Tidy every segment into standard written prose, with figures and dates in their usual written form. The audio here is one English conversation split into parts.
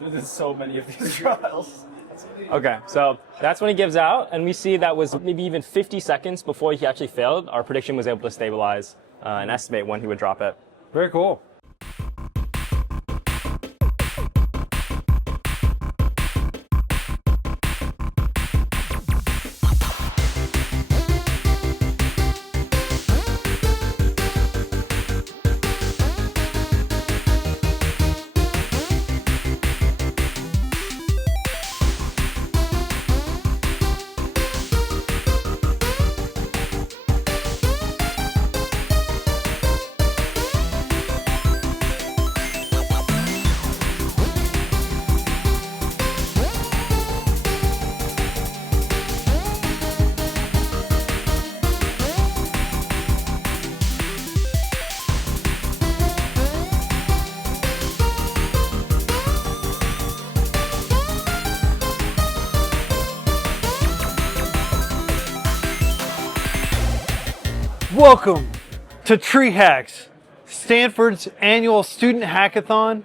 There's so many of these trials. Okay, so that's when he gives out, and we see that was maybe even 50 seconds before he actually failed. Our prediction was able to stabilize and estimate when he would drop it. Very cool. Welcome to TreeHacks, Stanford's annual student hackathon.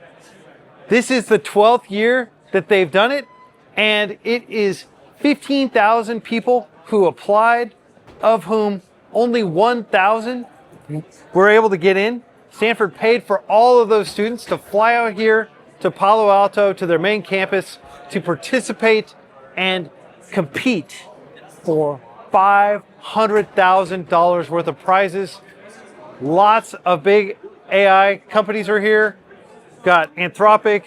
This is the 12th year that they've done it, and it is 15,000 people who applied, of whom only 1,000 were able to get in. Stanford paid for all of those students to fly out here to Palo Alto, to their main campus, to participate and compete for $500,000 worth of prizes. Lots of big AI companies are here. Got Anthropic,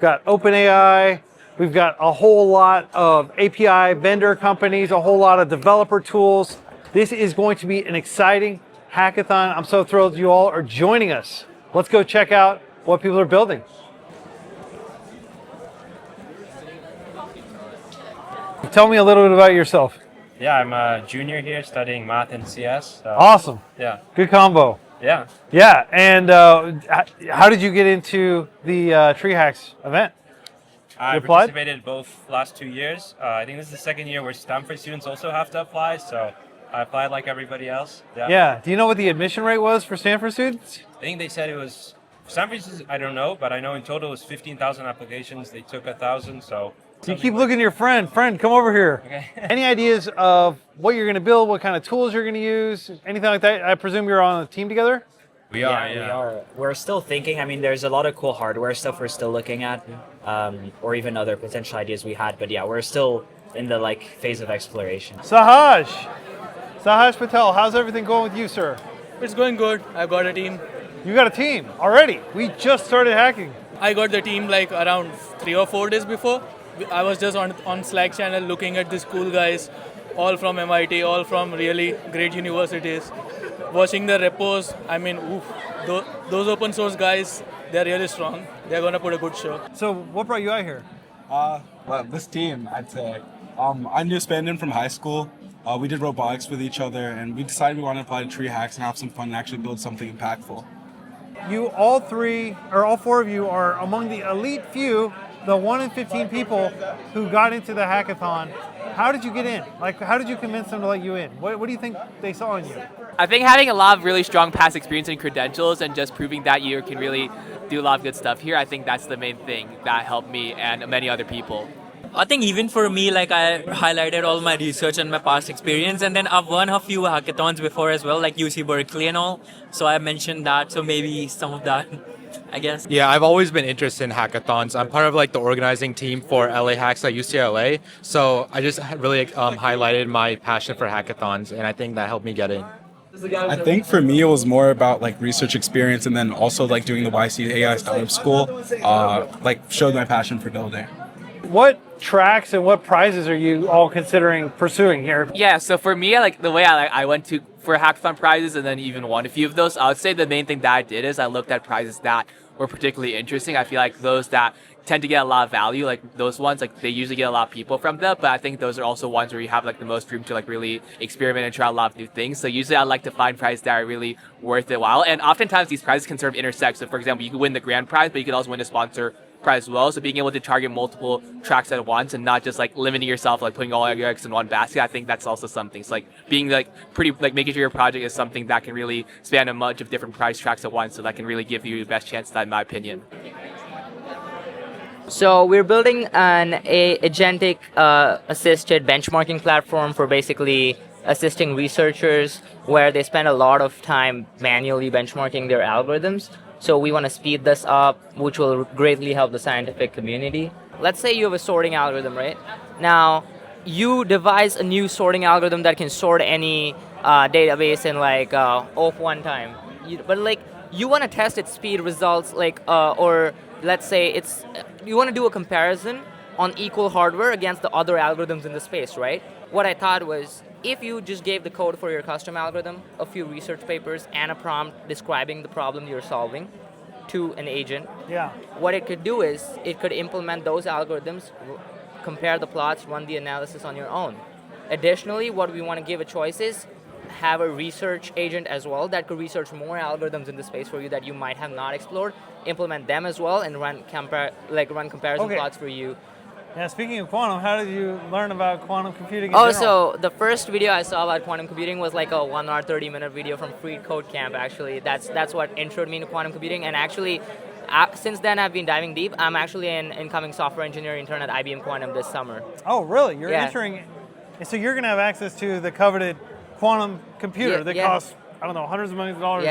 got OpenAI. We've got a whole lot of API vendor companies, a whole lot of developer tools. This is going to be an exciting hackathon. I'm so thrilled you all are joining us. Let's go check out what people are building. Tell me a little bit about yourself. Yeah, I'm a junior here studying math and CS. So, Awesome. yeah. Good combo. Yeah. Yeah, and how did you get into the TreeHacks event? I participated both last 2 years. I think this is the second year where Stanford students also have to apply, so I applied like everybody else. Yeah. Yeah. Do you know what the admission rate was for Stanford students? I think they said it was, for Stanford students, I don't know, but I know in total it was 15,000 applications. They took 1,000, so. You keep looking at your friend. Friend, come over here. Okay. Any ideas of what you're going to build, what kind of tools you're going to use, anything like that? I presume you're on a team together? We are. We are. We're still thinking. I mean, there's a lot of cool hardware stuff we're still looking at, or even other potential ideas we had. But yeah, we're still in the phase of exploration. Sahaj Patel, how's everything going with you, sir? It's going good. I've got a team. You got a team already. We just started hacking. I got the team around 3 or 4 days before. I was just on Slack channel looking at these cool guys, all from MIT, all from really great universities. Watching the repos, I mean, those open source guys, they're really strong. They're going to put a good show. So what brought you out here? Well, this team, I'd say. I knew Spandon from high school. We did robotics with each other, and we decided we wanted to apply to TreeHacks and have some fun and actually build something impactful. You all four of you are among the elite few, the 1 in 15 people who got into the hackathon. How did you get in? How did you convince them to let you in? What do you think they saw in you? I think having a lot of really strong past experience and credentials and just proving that you can really do a lot of good stuff here, I think that's the main thing that helped me and many other people. I think even for me, I highlighted all my research and my past experience, and then I've won a few hackathons before as well, like UC Berkeley and all. So I mentioned that, so maybe some of that, I guess. Yeah, I've always been interested in hackathons. I'm part of the organizing team for LA Hacks at UCLA. So I just really highlighted my passion for hackathons, and I think that helped me get in. I think for me it was more about research experience, and then also doing the YC AI Startup School, showed my passion for building. What tracks and what prizes are you all considering pursuing here? Yeah, so for me, the way I went for hackathon prizes and then even won a few of those, I would say the main thing that I did is I looked at prizes that were particularly interesting. I feel like those that tend to get a lot of value, those ones, they usually get a lot of people from them, but I think those are also ones where you have the most room to really experiment and try a lot of new things. So usually I like to find prizes that are really worth it while, and oftentimes these prizes can sort of intersect. So for example, you could win the grand prize, but you could also win a sponsor prize as well. So being able to target multiple tracks at once and not just limiting yourself, putting all your eggs in one basket, I think that's also something. So being making sure your project is something that can really span a bunch of different prize tracks at once, so that can really give you the best chance of that, in my opinion. So we're building an agentic assisted benchmarking platform for basically assisting researchers where they spend a lot of time manually benchmarking their algorithms. So we want to speed this up, which will greatly help the scientific community. Let's say you have a sorting algorithm, right? Now, you devise a new sorting algorithm that can sort any database in like of one time. But like you want to test its speed results, like or let's say you want to do a comparison on equal hardware against the other algorithms in the space, right? What I thought was, if you just gave the code for your custom algorithm, a few research papers, and a prompt describing the problem you're solving to an agent, what it could do is it could implement those algorithms, compare the plots, run the analysis on your own. Additionally, what we want to give a choice is have a research agent as well that could research more algorithms in the space for you that you might have not explored, implement them as well, and run comparison plots for you. Yeah, speaking of quantum, how did you learn about quantum computing in general? So the first video I saw about quantum computing was like a 1 hour 30-minute video from freeCodeCamp. Actually, that's what introed me to quantum computing. And actually, since then I've been diving deep. I'm actually an incoming software engineer intern at IBM Quantum this summer. Oh, really? You're entering, so you're going to have access to the coveted quantum computer that costs, I don't know, hundreds of millions of dollars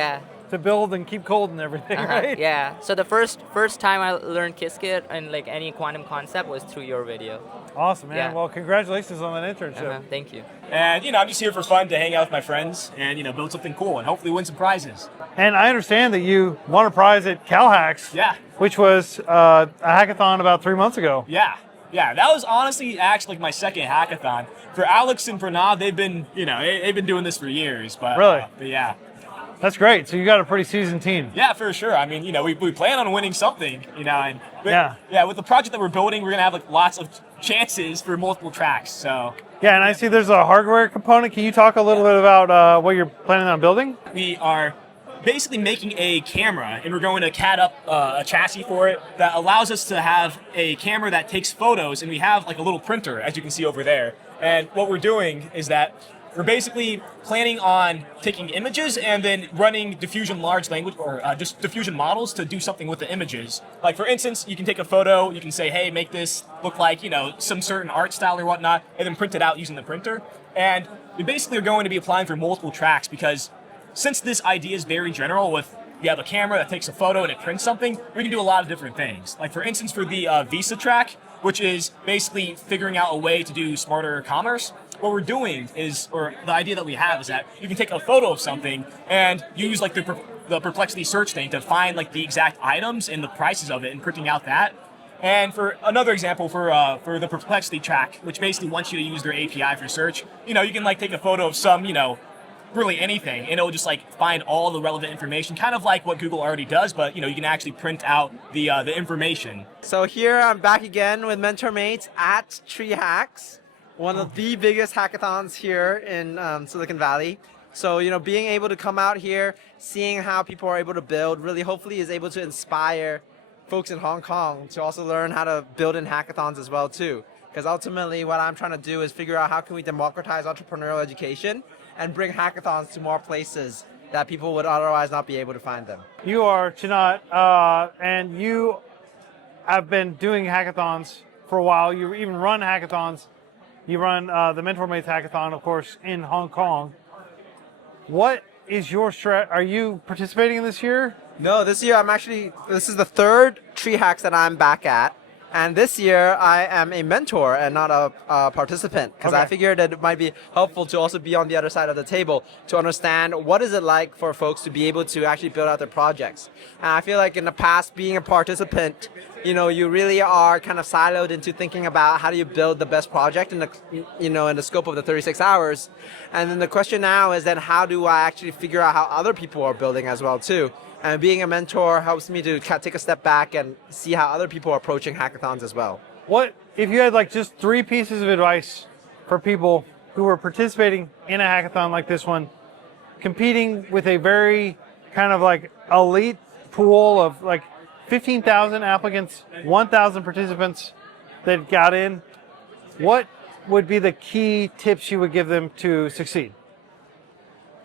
to build and keep cold and everything, right? Yeah. So the first time I learned Qiskit and like any quantum concept was through your video. Awesome, man. Yeah. Well, congratulations on that internship. Thank you. And I'm just here for fun to hang out with my friends and build something cool and hopefully win some prizes. And I understand that you won a prize at Calhacks. Yeah. Which was a hackathon about 3 months ago. Yeah. Yeah, that was honestly actually my second hackathon. For Alex and Pranav, they've been doing this for years. But really, but yeah, that's great. So you got a pretty seasoned team. Yeah, for sure. I mean, we plan on winning something, and with the project that we're building, we're gonna have like lots of chances for multiple tracks. So yeah, and I see there's a hardware component. Can you talk a little bit about what you're planning on building? We are basically making a camera, and we're going to CAD up a chassis for it that allows us to have a camera that takes photos, and we have like a little printer, as you can see over there. And what we're doing is that we're basically planning on taking images and then running diffusion large language or just diffusion models to do something with the images. Like for instance, you can take a photo, you can say, hey, make this look like, some certain art style or whatnot, and then print it out using the printer. And we basically are going to be applying for multiple tracks because since this idea is very general with you have a camera that takes a photo and it prints something, we can do a lot of different things. Like for instance, for the Visa track, which is basically figuring out a way to do smarter commerce, what we're doing is, or the idea that we have is that you can take a photo of something and use like the Perplexity search thing to find like the exact items and the prices of it and printing out that. And for another example, for the Perplexity track, which basically wants you to use their API for search, you can like take a photo of some, really anything, and it'll just like find all the relevant information, kind of like what Google already does, but you can actually print out the information. So here I'm back again with mentor mates at TreeHacks, one of the biggest hackathons here in Silicon Valley. So being able to come out here, seeing how people are able to build, really hopefully is able to inspire folks in Hong Kong to also learn how to build in hackathons as well too. Because ultimately what I'm trying to do is figure out how can we democratize entrepreneurial education and bring hackathons to more places that people would otherwise not be able to find them. You are Chinat, and you have been doing hackathons for a while. You even run hackathons. You run the Mentor Mates Hackathon, of course, in Hong Kong. What is your strat? Are you participating in this year? No, this year this is the third TreeHacks that I'm back at. And this year, I am a mentor and not a participant because I figured that it might be helpful to also be on the other side of the table to understand what is it like for folks to be able to actually build out their projects. And I feel like in the past, being a participant, you really are kind of siloed into thinking about how do you build the best project in the, in the scope of the 36 hours. And then the question now is then how do I actually figure out how other people are building as well too? And being a mentor helps me to take a step back and see how other people are approaching hackathons as well. What if you had like just 3 pieces of advice for people who are participating in a hackathon like this one, competing with a very kind of like elite pool of like 15,000 applicants, 1,000 participants that got in, what would be the key tips you would give them to succeed?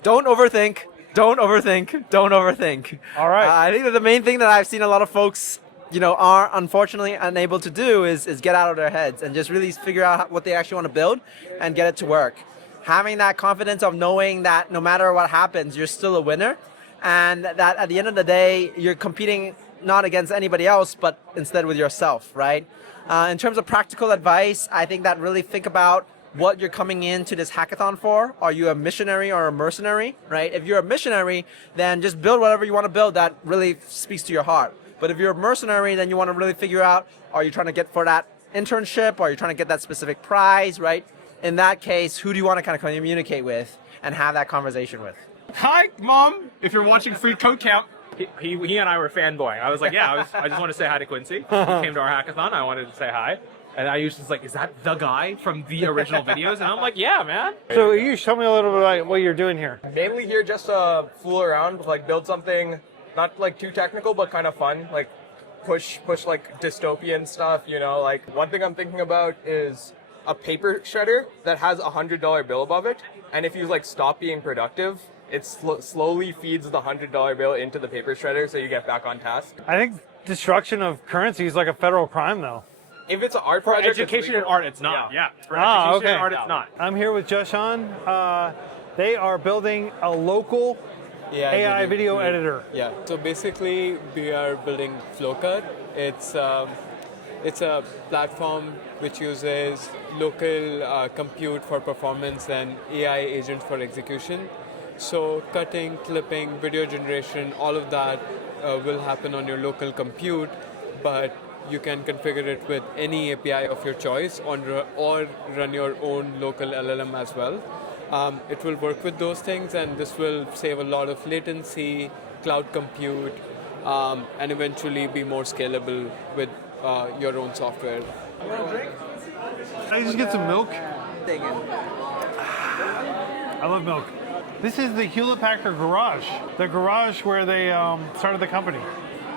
Don't overthink. Don't overthink. Don't overthink. All right. I think that the main thing that I've seen a lot of folks are unfortunately unable to do is get out of their heads and just really figure out what they actually want to build and get it to work. Having that confidence of knowing that no matter what happens, you're still a winner, and that at the end of the day, you're competing not against anybody else, but instead with yourself, right? In terms of practical advice, I think that really think about what you're coming into this hackathon for. Are you a missionary or a mercenary, right? If you're a missionary, then just build whatever you want to build that really speaks to your heart. But if you're a mercenary, then you want to really figure out, are you trying to get for that internship? Are you trying to get that specific prize, right? In that case, who do you want to kind of communicate with and have that conversation with? Hi, Mom, if you're watching freeCodeCamp. He and I were fanboying. I was like, yeah, I just want to say hi to Quincy. He came to our hackathon. I wanted to say hi. And I was just like, is that the guy from the original videos? And I'm like, yeah, man. So you tell me a little bit about what you're doing here. Mainly here just to fool around, like build something not like too technical, but kind of fun. Like push like dystopian stuff, like one thing I'm thinking about is a paper shredder that has $100 bill above it. And if you like stop being productive, it slowly feeds the $100 bill into the paper shredder so you get back on task. I think destruction of currency is like a federal crime, though. If it's an art for project, education and art, it's not. Yeah. For education and art, it's not. I'm here with Joshan. They are building a local AI video editor. Yeah. So basically, we are building Flowcut. It's a platform which uses local compute for performance and AI agents for execution. So cutting, clipping, video generation, all of that will happen on your local compute, but you can configure it with any API of your choice or run your own local LLM as well. It will work with those things, and this will save a lot of latency, cloud compute, and eventually be more scalable with your own software. Can I just get some milk? I love milk. This is the Hewlett-Packard garage, the garage where they started the company.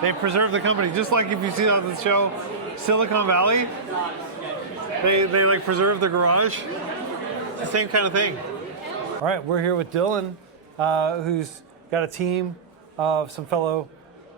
They preserved the company, just like if you see on the show Silicon Valley. They like preserve the garage. It's the same kind of thing. All right, we're here with Dylan, who's got a team of some fellow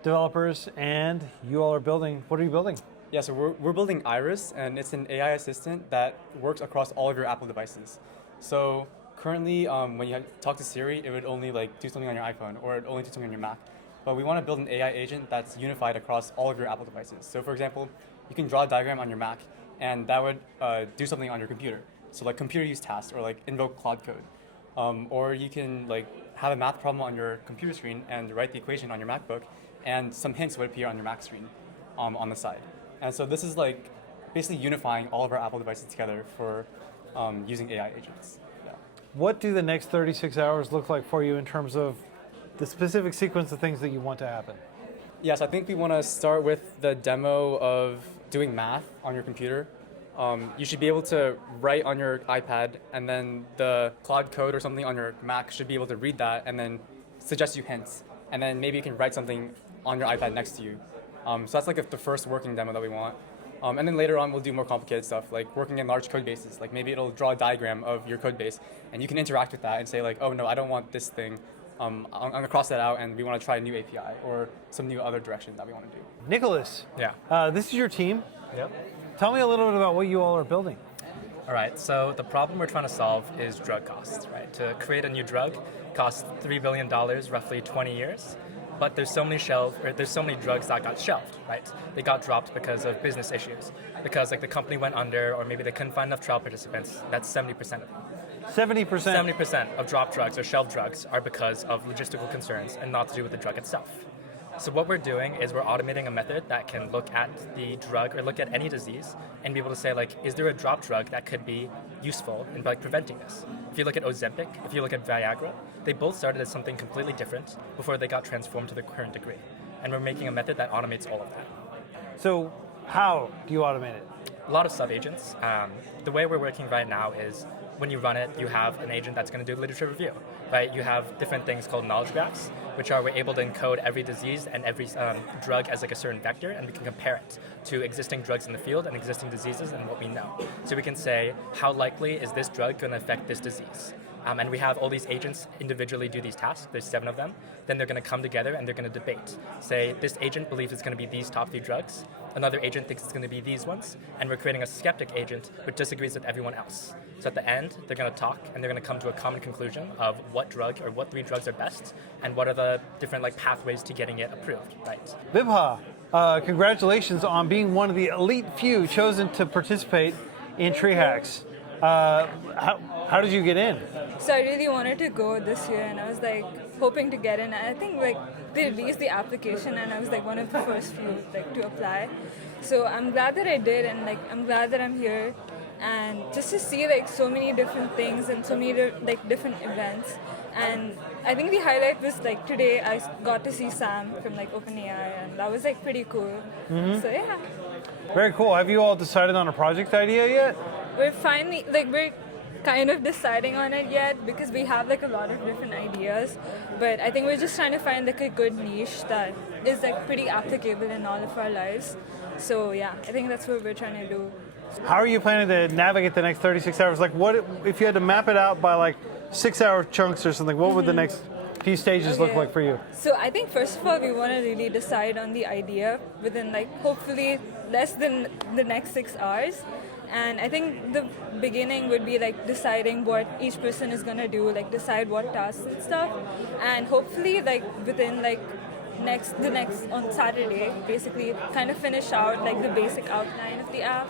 developers, and you all are building. What are you building? Yeah, so we're building Iris, and it's an AI assistant that works across all of your Apple devices. So currently, when you talk to Siri, it would only like do something on your iPhone, or it would only do something on your Mac. But we want to build an AI agent that's unified across all of your Apple devices. So for example, you can draw a diagram on your Mac, and that would do something on your computer. So like computer use tasks, or like invoke Claude Code. Or you can like have a math problem on your computer screen and write the equation on your MacBook, and some hints would appear on your Mac screen on the side. And so this is like basically unifying all of our Apple devices together for using AI agents. Yeah. What do the next 36 hours look like for you in terms of the specific sequence of things that you want to happen? Yes, I think we want to start with the demo of doing math on your computer. You should be able to write on your iPad, and then the Claude Code or something on your Mac should be able to read that and then suggest you hints. And then maybe you can write something on your iPad next to you. So that's like the first working demo that we want. And then later on, we'll do more complicated stuff, like working in large code bases. Like maybe it'll draw a diagram of your code base, and you can interact with that and say like, oh no, I don't want this thing. I'm going to cross that out, and we want to try a new API or some new other direction that we want to do. Nicholas. Yeah. This is your team. Yep. Tell me a little bit about what you all are building. All right, so the problem we're trying to solve is drug costs, right? To create a new drug costs $3 billion, roughly 20 years. But there's so many drugs that got shelved, right? They got dropped because of business issues, because like the company went under, or maybe they couldn't find enough trial participants. That's 70% of them. 70%? 70% of dropped drugs or shelved drugs are because of logistical concerns and not to do with the drug itself. So what we're doing is we're automating a method that can look at the drug or look at any disease and be able to say like, is there a dropped drug that could be useful in like preventing this? If you look at Ozempic, if you look at Viagra, they both started as something completely different before they got transformed to the current degree. And we're making a method that automates all of that. So how do you automate it? A lot of sub-agents. The way we're working right now is when you run it, you have an agent that's going to do literature review, right? You have different things called knowledge graphs, which are we're able to encode every disease and every drug as like a certain vector, and we can compare it to existing drugs in the field and existing diseases and what we know. So we can say, how likely is this drug going to affect this disease? and we have all these agents individually do these tasks. There's 7 of them. Then they're going to come together and they're going to debate. Say, this agent believes it's going to be these top 3 drugs. Another agent thinks it's going to be these ones. And we're creating a skeptic agent which disagrees with everyone else. So at the end, they're going to talk and they're going to come to a common conclusion of what drug or what 3 drugs are best and what are the different pathways to getting it approved, right? Vibha, congratulations on being one of the elite few chosen to participate in TreeHacks. How did you get in? So I really wanted to go this year, and I was hoping to get in. And I think they released the application, and I was one of the first few to apply. So I'm glad that I did, and I'm glad that I'm here, and just to see so many different things and so many different events. And I think the highlight was today I got to see Sam from OpenAI, and that was pretty cool. Mm-hmm. So yeah. Very cool. Have you all decided on a project idea yet? We're finally we're kind of deciding on it yet because we have a lot of different ideas, but I think we're just trying to find a good niche that is pretty applicable in all of our lives. So yeah, I think that's what we're trying to do. How are you planning to navigate the next 36 hours? What if you had to map it out by 6-hour chunks or something? What would the next few stages look like for you? So I think first of all we want to really decide on the idea within hopefully less than the next 6 hours. And I think the beginning would be deciding what each person is gonna do, decide what tasks and stuff, and hopefully within the next on Saturday, basically kind of finish out the basic outline of the app.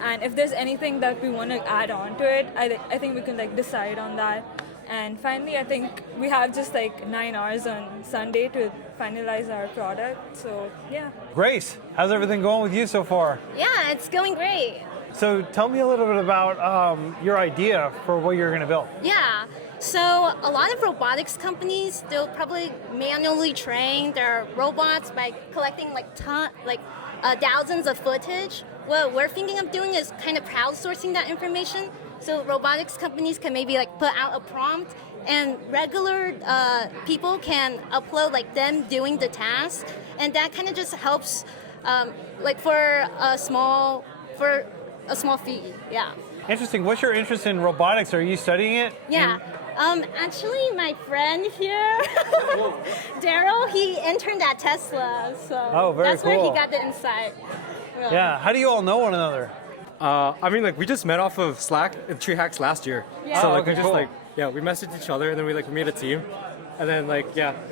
And if there's anything that we want to add on to it, I think we can decide on that. And finally, I think we have just 9 hours on Sunday to finalize our product. So yeah. Grace, how's everything going with you so far? Yeah, it's going great. So tell me a little bit about your idea for what you're going to build. Yeah, so a lot of robotics companies, they'll probably manually train their robots by collecting thousands of footage. What we're thinking of doing is kind of crowdsourcing that information. So robotics companies can maybe put out a prompt, and regular people can upload them doing the task, and that kind of just helps for a small fee, yeah. Interesting. What's your interest in robotics? Are you studying it? Yeah. Actually, my friend here, Daryl, he interned at Tesla, so that's cool. where he got the insight. Really. Yeah. How do you all know one another? We just met off of Slack at TreeHacks last year. Yeah. So okay, we just cool. we messaged each other, and then we made a team, and then we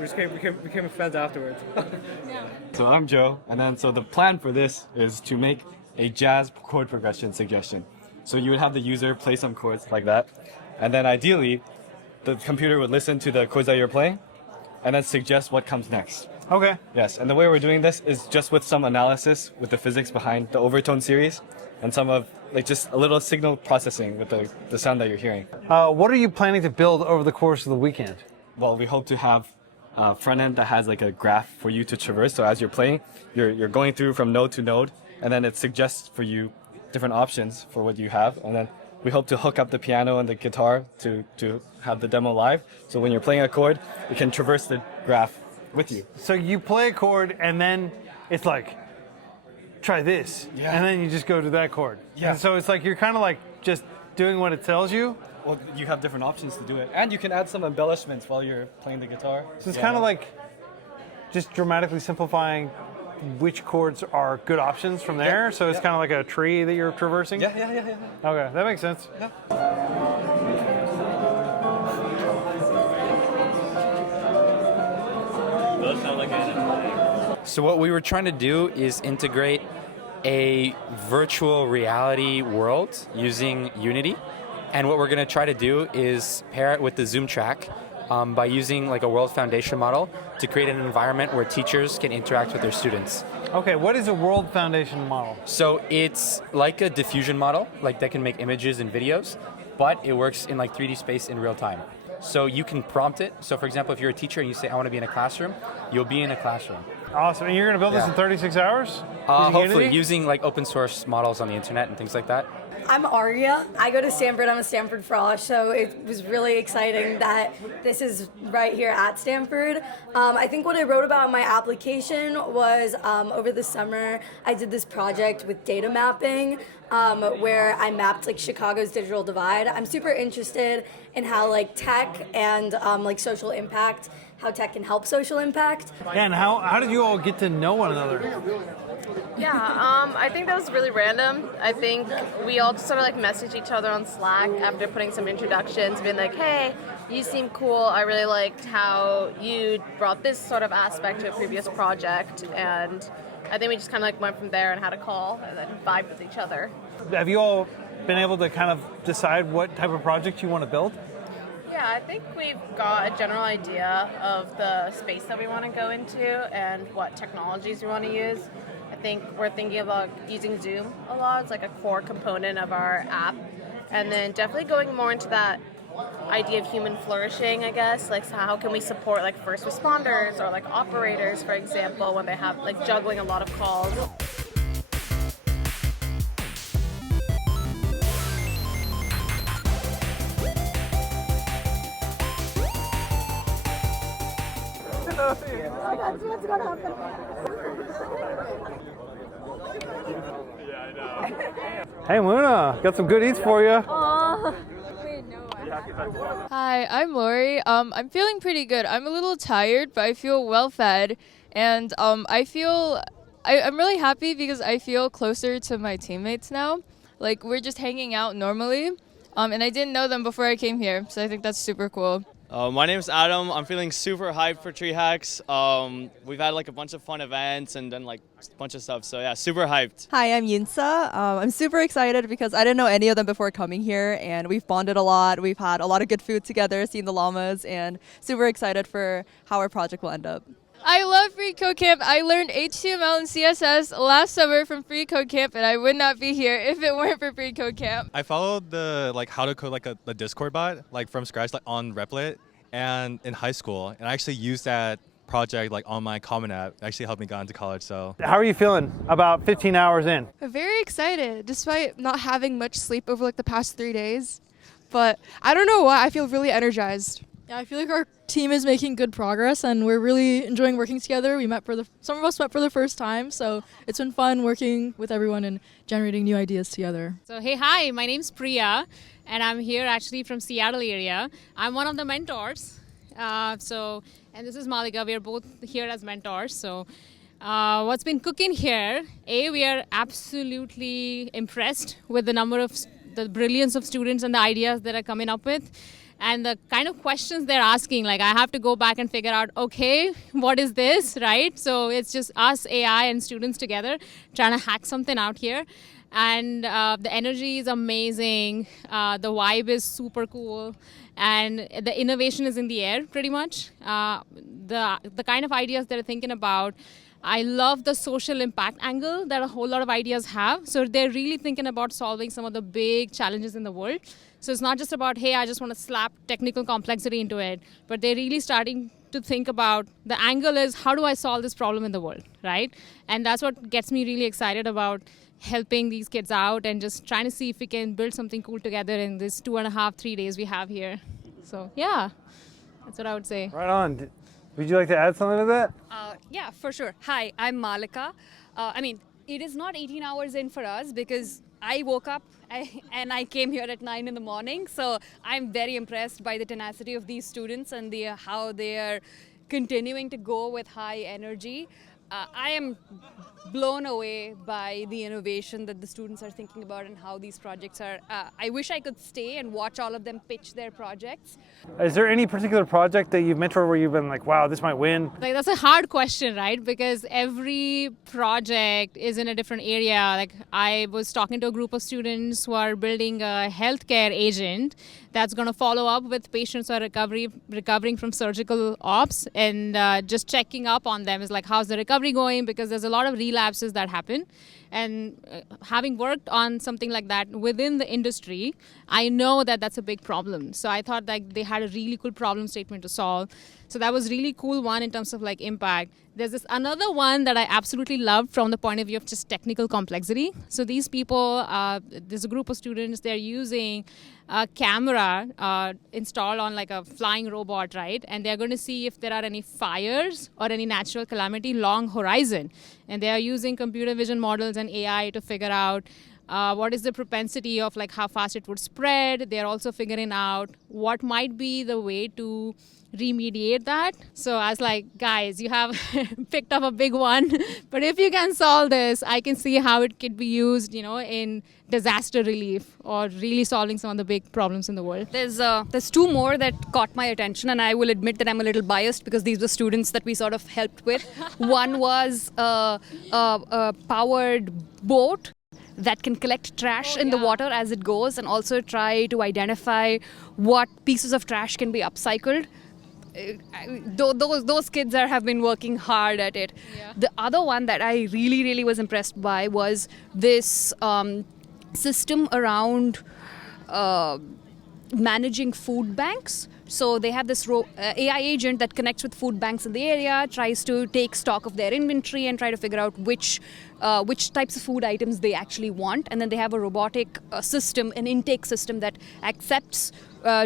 just became friends afterwards. Yeah. So I'm Joe, and then so the plan for this is to make a jazz chord progression suggestion. So you would have the user play some chords like that, and then ideally, the computer would listen to the chords that you're playing, and then suggest what comes next. Okay. Yes, and the way we're doing this is just with some analysis with the physics behind the overtone series, and some of just a little signal processing with the sound that you're hearing. What are you planning to build over the course of the weekend? Well, we hope to have a front end that has a graph for you to traverse. So as you're playing, you're going through from node to node, and then it suggests for you different options for what you have, and then we hope to hook up the piano and the guitar to have the demo live. So when you're playing a chord, you can traverse the graph with you. So you play a chord, and then it's try this, and then you just go to that chord. Yeah. And so it's you're kind of just doing what it tells you. Well, you have different options to do it, and you can add some embellishments while you're playing the guitar. So it's kind of just dramatically simplifying which chords are good options from there. So it's kind of like a tree that you're traversing. Yeah. Okay, that makes sense. Yeah. So what we were trying to do is integrate a virtual reality world using Unity. And what we're going to try to do is pair it with the Zoom track by using a world foundation model to create an environment where teachers can interact with their students. Okay, what is a world foundation model? So it's like a diffusion model, that can make images and videos, but it works in 3D space in real time. So you can prompt it. So for example, if you're a teacher and you say, I want to be in a classroom, you'll be in a classroom. Awesome. And you're going to build this in 36 hours? Hopefully, Unity? using like open source models on the internet and things like that. I'm Aria. I go to Stanford. I'm a Stanford Frosh, so it was really exciting that this is right here at Stanford. I think what I wrote about in my application was over the summer I did this project with data mapping where I mapped like Chicago's digital divide. I'm super interested in how like tech and like social impact, how tech can help social impact. Yeah, and how did you all get to know one another? Yeah, I think that was really random. I think we all just sort of like messaged each other on Slack after putting some introductions, being like, hey, you seem cool. I really liked how you brought this sort of aspect to a previous project. And I think we just kind of like went from there and had a call and then vibed with each other. Have you all been able to kind of decide what type of project you want to build? Yeah, I think we've got a general idea of the space that we want to go into and what technologies we want to use. I think we're thinking about using Zoom a lot. It's like a core component of our app. And then definitely going more into that idea of human flourishing, I guess. Like, so how can we support like first responders or like operators, for example, when they have like juggling a lot of calls. What's gonna happen? Hey, Muna, got some good eats for you. Hi, I'm Lori. I'm feeling pretty good. I'm a little tired, but I feel well fed, and I'm really happy because I feel closer to my teammates now. Like, we're just hanging out normally, and I didn't know them before I came here, so I think that's super cool. My name is Adam. I'm feeling super hyped for TreeHacks. We've had like a bunch of fun events and done like a bunch of stuff. So yeah, super hyped. Hi, I'm Yunsa. I'm super excited because I didn't know any of them before coming here, and we've bonded a lot. We've had a lot of good food together, seen the llamas, and super excited for how our project will end up. I love FreeCodeCamp. I learned HTML and CSS last summer from FreeCodeCamp, and I would not be here if it weren't for FreeCodeCamp. I followed the like how to code like a Discord bot like from scratch like on Replit and in high school, and I actually used that project like on my Common App. It actually helped me get into college. So how are you feeling about 15 hours in? I'm very excited, despite not having much sleep over like the past 3 days. But I don't know why, I feel really energized. Yeah, I feel like our team is making good progress, and we're really enjoying working together. Some of us met for the first time, so it's been fun working with everyone and generating new ideas together. So hey, hi, my name's Priya, and I'm here actually from Seattle area. I'm one of the mentors. And this is Malika. We are both here as mentors. So what's been cooking here? We are absolutely impressed with the brilliance of students and the ideas that are coming up with. And the kind of questions they're asking, like I have to go back and figure out, okay, what is this, right? So it's just us, AI, and students together trying to hack something out here. And the energy is amazing. The vibe is super cool. And the innovation is in the air, pretty much. The kind of ideas they're thinking about, I love the social impact angle that a whole lot of ideas have. So they're really thinking about solving some of the big challenges in the world. So it's not just about, hey, I just want to slap technical complexity into it, but they're really starting to think about the angle is, how do I solve this problem in the world, right? And that's what gets me really excited about helping these kids out and just trying to see if we can build something cool together in this 2.5, 3 days we have here. So yeah, that's what I would say. Right on. Would you like to add something to that? Yeah, for sure. Hi, I'm Malika. It is not 18 hours in for us because I woke up and I came here at 9 in the morning. So I'm very impressed by the tenacity of these students and how they are continuing to go with high energy. I am blown away by the innovation that the students are thinking about and how these projects are. I wish I could stay and watch all of them pitch their projects. Is there any particular project that you've mentored where you've been like, wow, this might win? Like, that's a hard question, right? Because every project is in a different area. Like, I was talking to a group of students who are building a healthcare agent that's going to follow up with patients who are recovering from surgical ops, and just checking up on them is like, how's the recovery going? Because there's a lot of relapses that happen. And having worked on something like that within the industry, I know that that's a big problem. So I thought that they had a really cool problem statement to solve. So that was really cool one in terms of like impact. There's this another one that I absolutely loved from the point of view of just technical complexity. So these people, there's a group of students, they're using a camera installed on like a flying robot, right? And they're going to see if there are any fires or any natural calamity long horizon. And they are using computer vision models and AI to figure out what is the propensity of like how fast it would spread. They're also figuring out what might be the way to remediate that. So I was like, guys, you have picked up a big one, but if you can solve this, I can see how it could be used, you know, in disaster relief or really solving some of the big problems in the world. There's two more that caught my attention, and I will admit that I'm a little biased because these were students that we sort of helped with. One was a powered boat that can collect trash in the water as it goes and also try to identify what pieces of trash can be upcycled. Those kids have been working hard at it. Yeah. The other one that I really was impressed by was this system around managing food banks. So they have this AI agent that connects with food banks in the area, tries to take stock of their inventory and try to figure out which types of food items they actually want. And then they have a robotic system, an intake system that accepts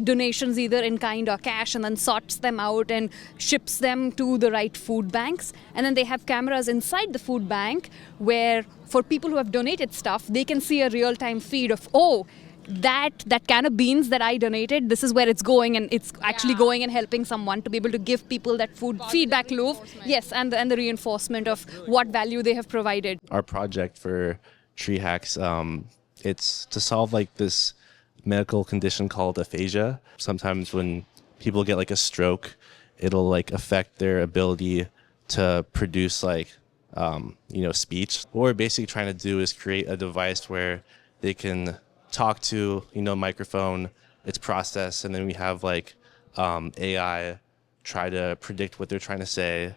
donations either in kind or cash and then sorts them out and ships them to the right food banks. And then they have cameras inside the food bank where for people who have donated stuff, they can see a real-time feed of, oh, that can of beans that I donated, this is where it's going, and it's actually going and helping someone to be able to give people that food feedback loop. Yes, and the reinforcement of what value they have provided. Our project for TreeHacks, it's to solve like this medical condition called aphasia. Sometimes when people get like a stroke, it'll like affect their ability to produce like, speech. What we're basically trying to do is create a device where they can talk to, microphone, its process, and then we have like AI try to predict what they're trying to say.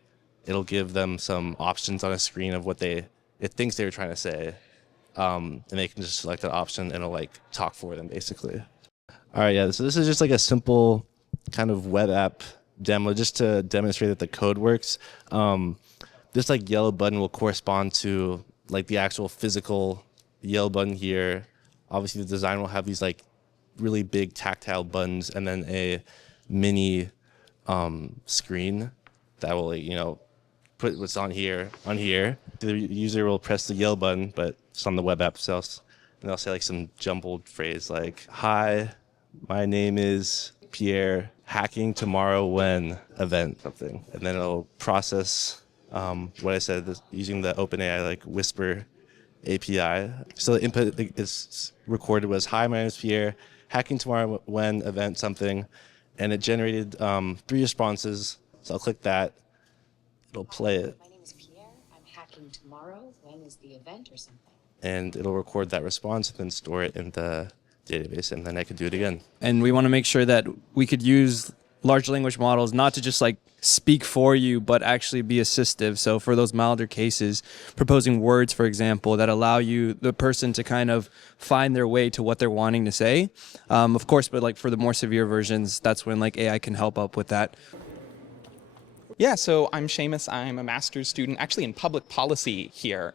It'll give them some options on a screen of what it thinks they were trying to say. And they can just select that option and it'll like talk for them basically. All right, yeah, so this is just like a simple kind of web app demo just to demonstrate that the code works. This like yellow button will correspond to like the actual physical yellow button here. Obviously the design will have these like really big tactile buttons and then a mini screen that will put what's on here. The user will press the yellow button, but it's on the web app itself, and they'll say like some jumbled phrase like, "Hi, my name is Pierre. Hacking tomorrow when event something," and then it'll process what I said using the OpenAI like Whisper API. So the input is recorded was, "Hi, my name is Pierre. Hacking tomorrow when event something," and it generated 3 responses. So I'll click that. It'll play it. "My name is Pierre. I'm hacking tomorrow. When is the event or something?" And it'll record that response and then store it in the database, and then I could do it again. And we want to make sure that we could use large language models not to just like speak for you, but actually be assistive. So for those milder cases, proposing words, for example, that allow the person to kind of find their way to what they're wanting to say. Of course, but like for the more severe versions, that's when like AI can help up with that. Yeah, so I'm Seamus. I'm a master's student actually in public policy here.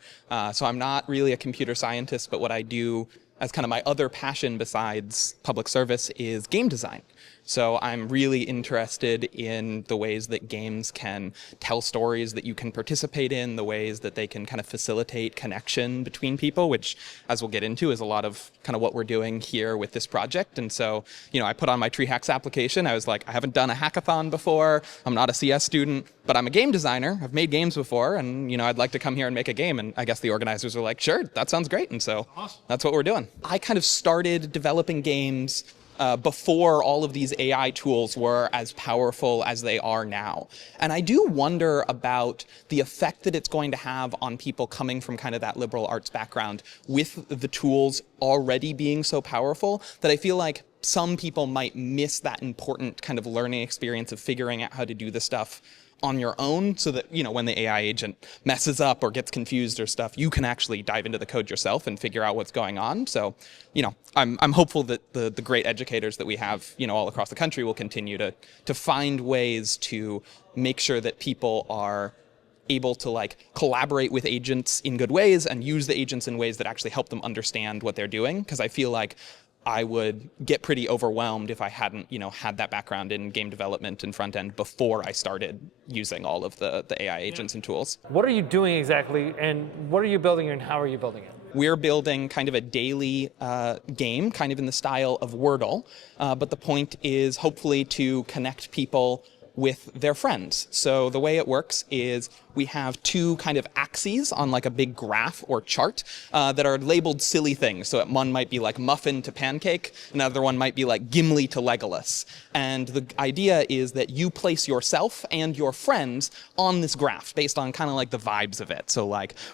So I'm not really a computer scientist, but what I do as kind of my other passion besides public service is game design. So I'm really interested in the ways that games can tell stories that you can participate in, the ways that they can kind of facilitate connection between people, which, as we'll get into, is a lot of kind of what we're doing here with this project. And so, I put on my TreeHacks application. I was like, I haven't done a hackathon before. I'm not a CS student, but I'm a game designer. I've made games before, and I'd like to come here and make a game. And I guess the organizers were like, sure, that sounds great. And so that's what we're doing. I kind of started developing games before all of these AI tools were as powerful as they are now. And I do wonder about the effect that it's going to have on people coming from kind of that liberal arts background with the tools already being so powerful that I feel like some people might miss that important kind of learning experience of figuring out how to do this stuff on your own so that, when the AI agent messes up or gets confused or stuff, you can actually dive into the code yourself and figure out what's going on. So, I'm hopeful that the great educators that we have, all across the country will continue to find ways to make sure that people are able to collaborate with agents in good ways and use the agents in ways that actually help them understand what they're doing. Because I feel like I would get pretty overwhelmed if I hadn't, had that background in game development and front end before I started using all of the AI agents and tools. What are you doing exactly, and what are you building, and how are you building it? We're building kind of a daily game, kind of in the style of Wordle, but the point is hopefully to connect people with their friends. So the way it works is we have two kind of axes on a big graph or chart that are labeled silly things. So one might be like muffin to pancake, another one might be like Gimli to Legolas. And the idea is that you place yourself and your friends on this graph based on kind of the vibes of it. So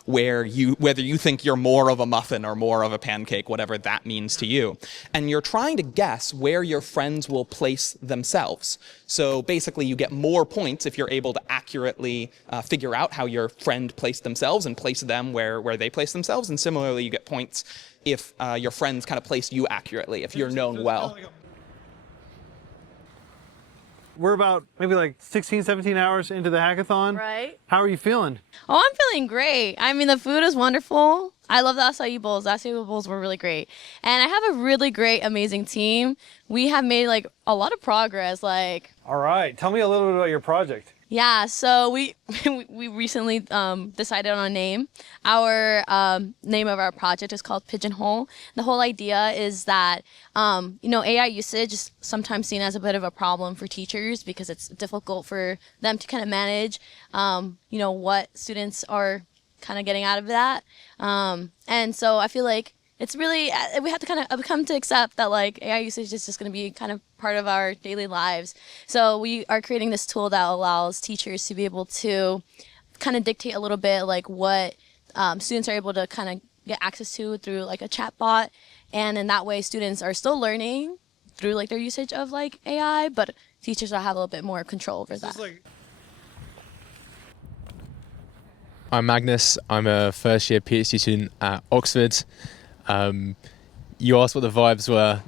whether you think you're more of a muffin or more of a pancake, whatever that means to you. And you're trying to guess where your friends will place themselves. So basically you get more points if you're able to accurately figure out how your friend placed themselves and place them where they place themselves. And similarly, you get points if your friends kind of place you accurately, if you're known well. We're about maybe 16, 17 hours into the hackathon. Right. How are you feeling? Oh, I'm feeling great. I mean, the food is wonderful. I love the acai bowls. The acai bowls were really great. And I have a really great, amazing team. We have made a lot of progress. All right. Tell me a little bit about your project. Yeah, so we recently decided on a name. Our name of our project is called Pigeonhole. The whole idea is that AI usage is sometimes seen as a bit of a problem for teachers because it's difficult for them to kind of manage what students are kind of getting out of that. And so I feel like it's really, we have to kind of come to accept that AI usage is just going to be kind of part of our daily lives. So we are creating this tool that allows teachers to be able to kind of dictate a little bit what students are able to kind of get access to through a chat bot. And in that way, students are still learning through their usage of AI, but teachers will have a little bit more control over that. I'm Magnus. I'm a first year PhD student at Oxford. You asked what the vibes were.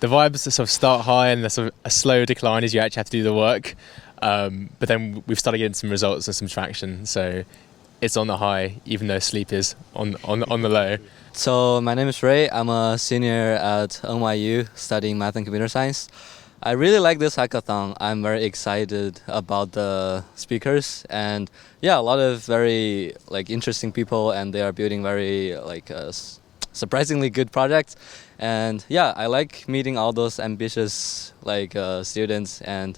The vibes sort of start high and there's sort of a slow decline as you actually have to do the work. But then we've started getting some results and some traction. So it's on the high, even though sleep is on the low. So my name is Ray. I'm a senior at NYU studying math and computer science. I really like this hackathon. I'm very excited about the speakers and a lot of very interesting people, and they are building very surprisingly good projects. And I like meeting all those ambitious students, and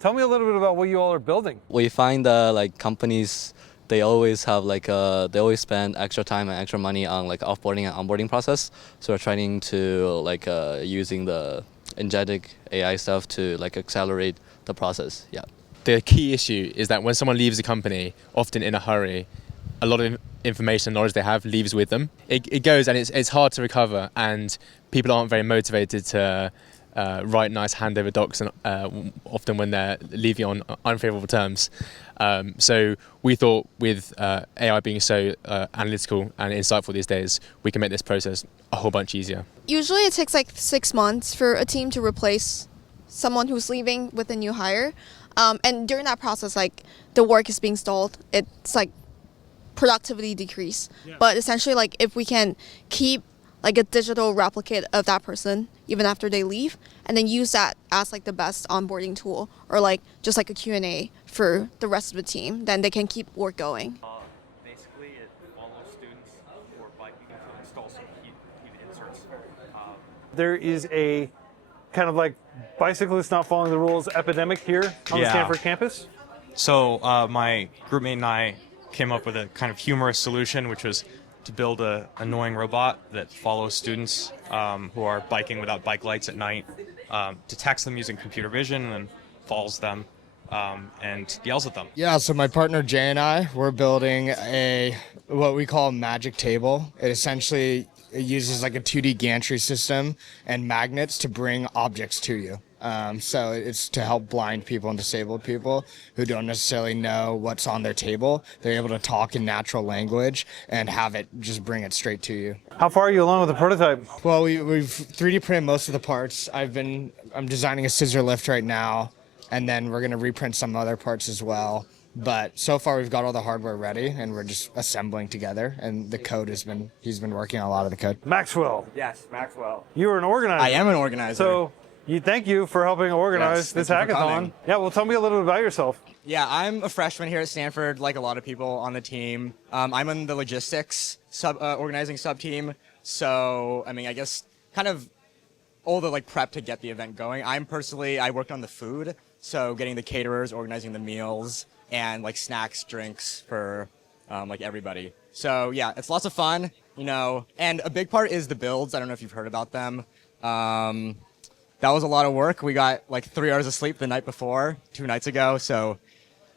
Tell me a little bit about what you all are building. we find companies, they always have they always spend extra time and extra money on offboarding and onboarding process. So we're trying to using the agentic AI stuff to accelerate the process. The key issue is that when someone leaves a company, often in a hurry, a lot of information and knowledge they have leaves with them. It goes and it's hard to recover, and people aren't very motivated to write nice handover docs, and often when they're leaving on unfavorable terms. So we thought with AI being so analytical and insightful these days, we can make this process a whole bunch easier. Usually it takes 6 months for a team to replace someone who's leaving with a new hire. And during that process, the work is being stalled. It's productivity decrease. Yeah. But essentially, if we can keep a digital replicate of that person even after they leave, and then use that as the best onboarding tool, or just a Q&A for the rest of the team, then they can keep work going. Basically, it follows students who are biking to install some heat inserts. There is a kind of bicyclists not following the rules epidemic here on the Stanford campus. So my groupmate and I came up with a kind of humorous solution, which was to build an annoying robot that follows students who are biking without bike lights at night, detects them using computer vision, and then follows them and yells at them. Yeah, so my partner Jay and I, we're building what we call a magic table. It essentially uses a 2D gantry system and magnets to bring objects to you. So it's to help blind people and disabled people who don't necessarily know what's on their table. They're able to talk in natural language and have it just bring it straight to you. How far are you along with the prototype? Well, we've 3D printed most of the parts. I'm designing a scissor lift right now, and then we're going to reprint some other parts as well. But so far we've got all the hardware ready, and we're just assembling together. And the code he's been working on a lot of the code. Maxwell. Yes, Maxwell. You are an organizer. I am an organizer. So thank you for helping organize this thank you for hackathon. coming. Yeah, well, tell me a little bit about yourself. Yeah, I'm a freshman here at Stanford, like a lot of people on the team. I'm in the logistics organizing sub-team. So, I mean, I guess kind of all the prep to get the event going. I worked on the food, so getting the caterers, organizing the meals, and snacks, drinks for everybody. So yeah, it's lots of fun, and a big part is the builds. I don't know if you've heard about them. That was a lot of work. We got 3 hours of sleep the night before, 2 nights ago. So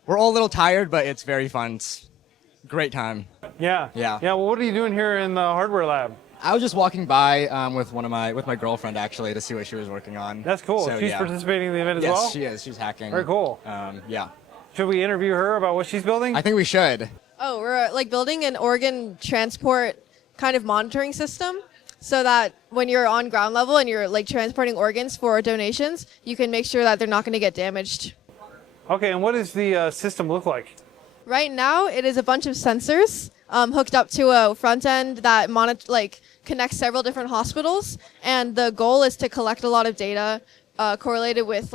we're all a little tired, but it's very fun. It's a great time. Yeah. Well, what are you doing here in the hardware lab? I was just walking by with my girlfriend actually to see what she was working on. That's cool. So, She's yeah. participating in the event as yes, well? Yes, she is. She's hacking. Very cool. Yeah. Should we interview her about what she's building? I think we should. Oh, we're building an organ transport kind of monitoring system so that when you're on ground level and you're transporting organs for donations, you can make sure that they're not going to get damaged. Okay, and what does the system look like? Right now, it is a bunch of sensors hooked up to a front end that connects several different hospitals, and the goal is to collect a lot of data correlated with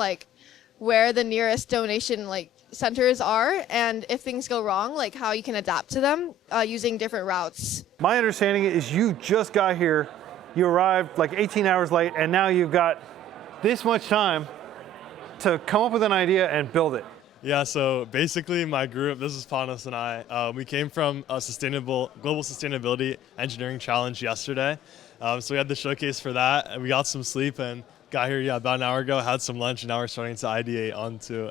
where the nearest donation centers are, and if things go wrong, how you can adapt to them using different routes. My understanding is you just got here, you arrived 18 hours late, and now you've got this much time to come up with an idea and build it. Yeah, so basically my group, this is Panos and I, we came from a global sustainability engineering challenge yesterday. So we had the showcase for that, and we got some sleep and got here about an hour ago, had some lunch, and now we're starting to ideate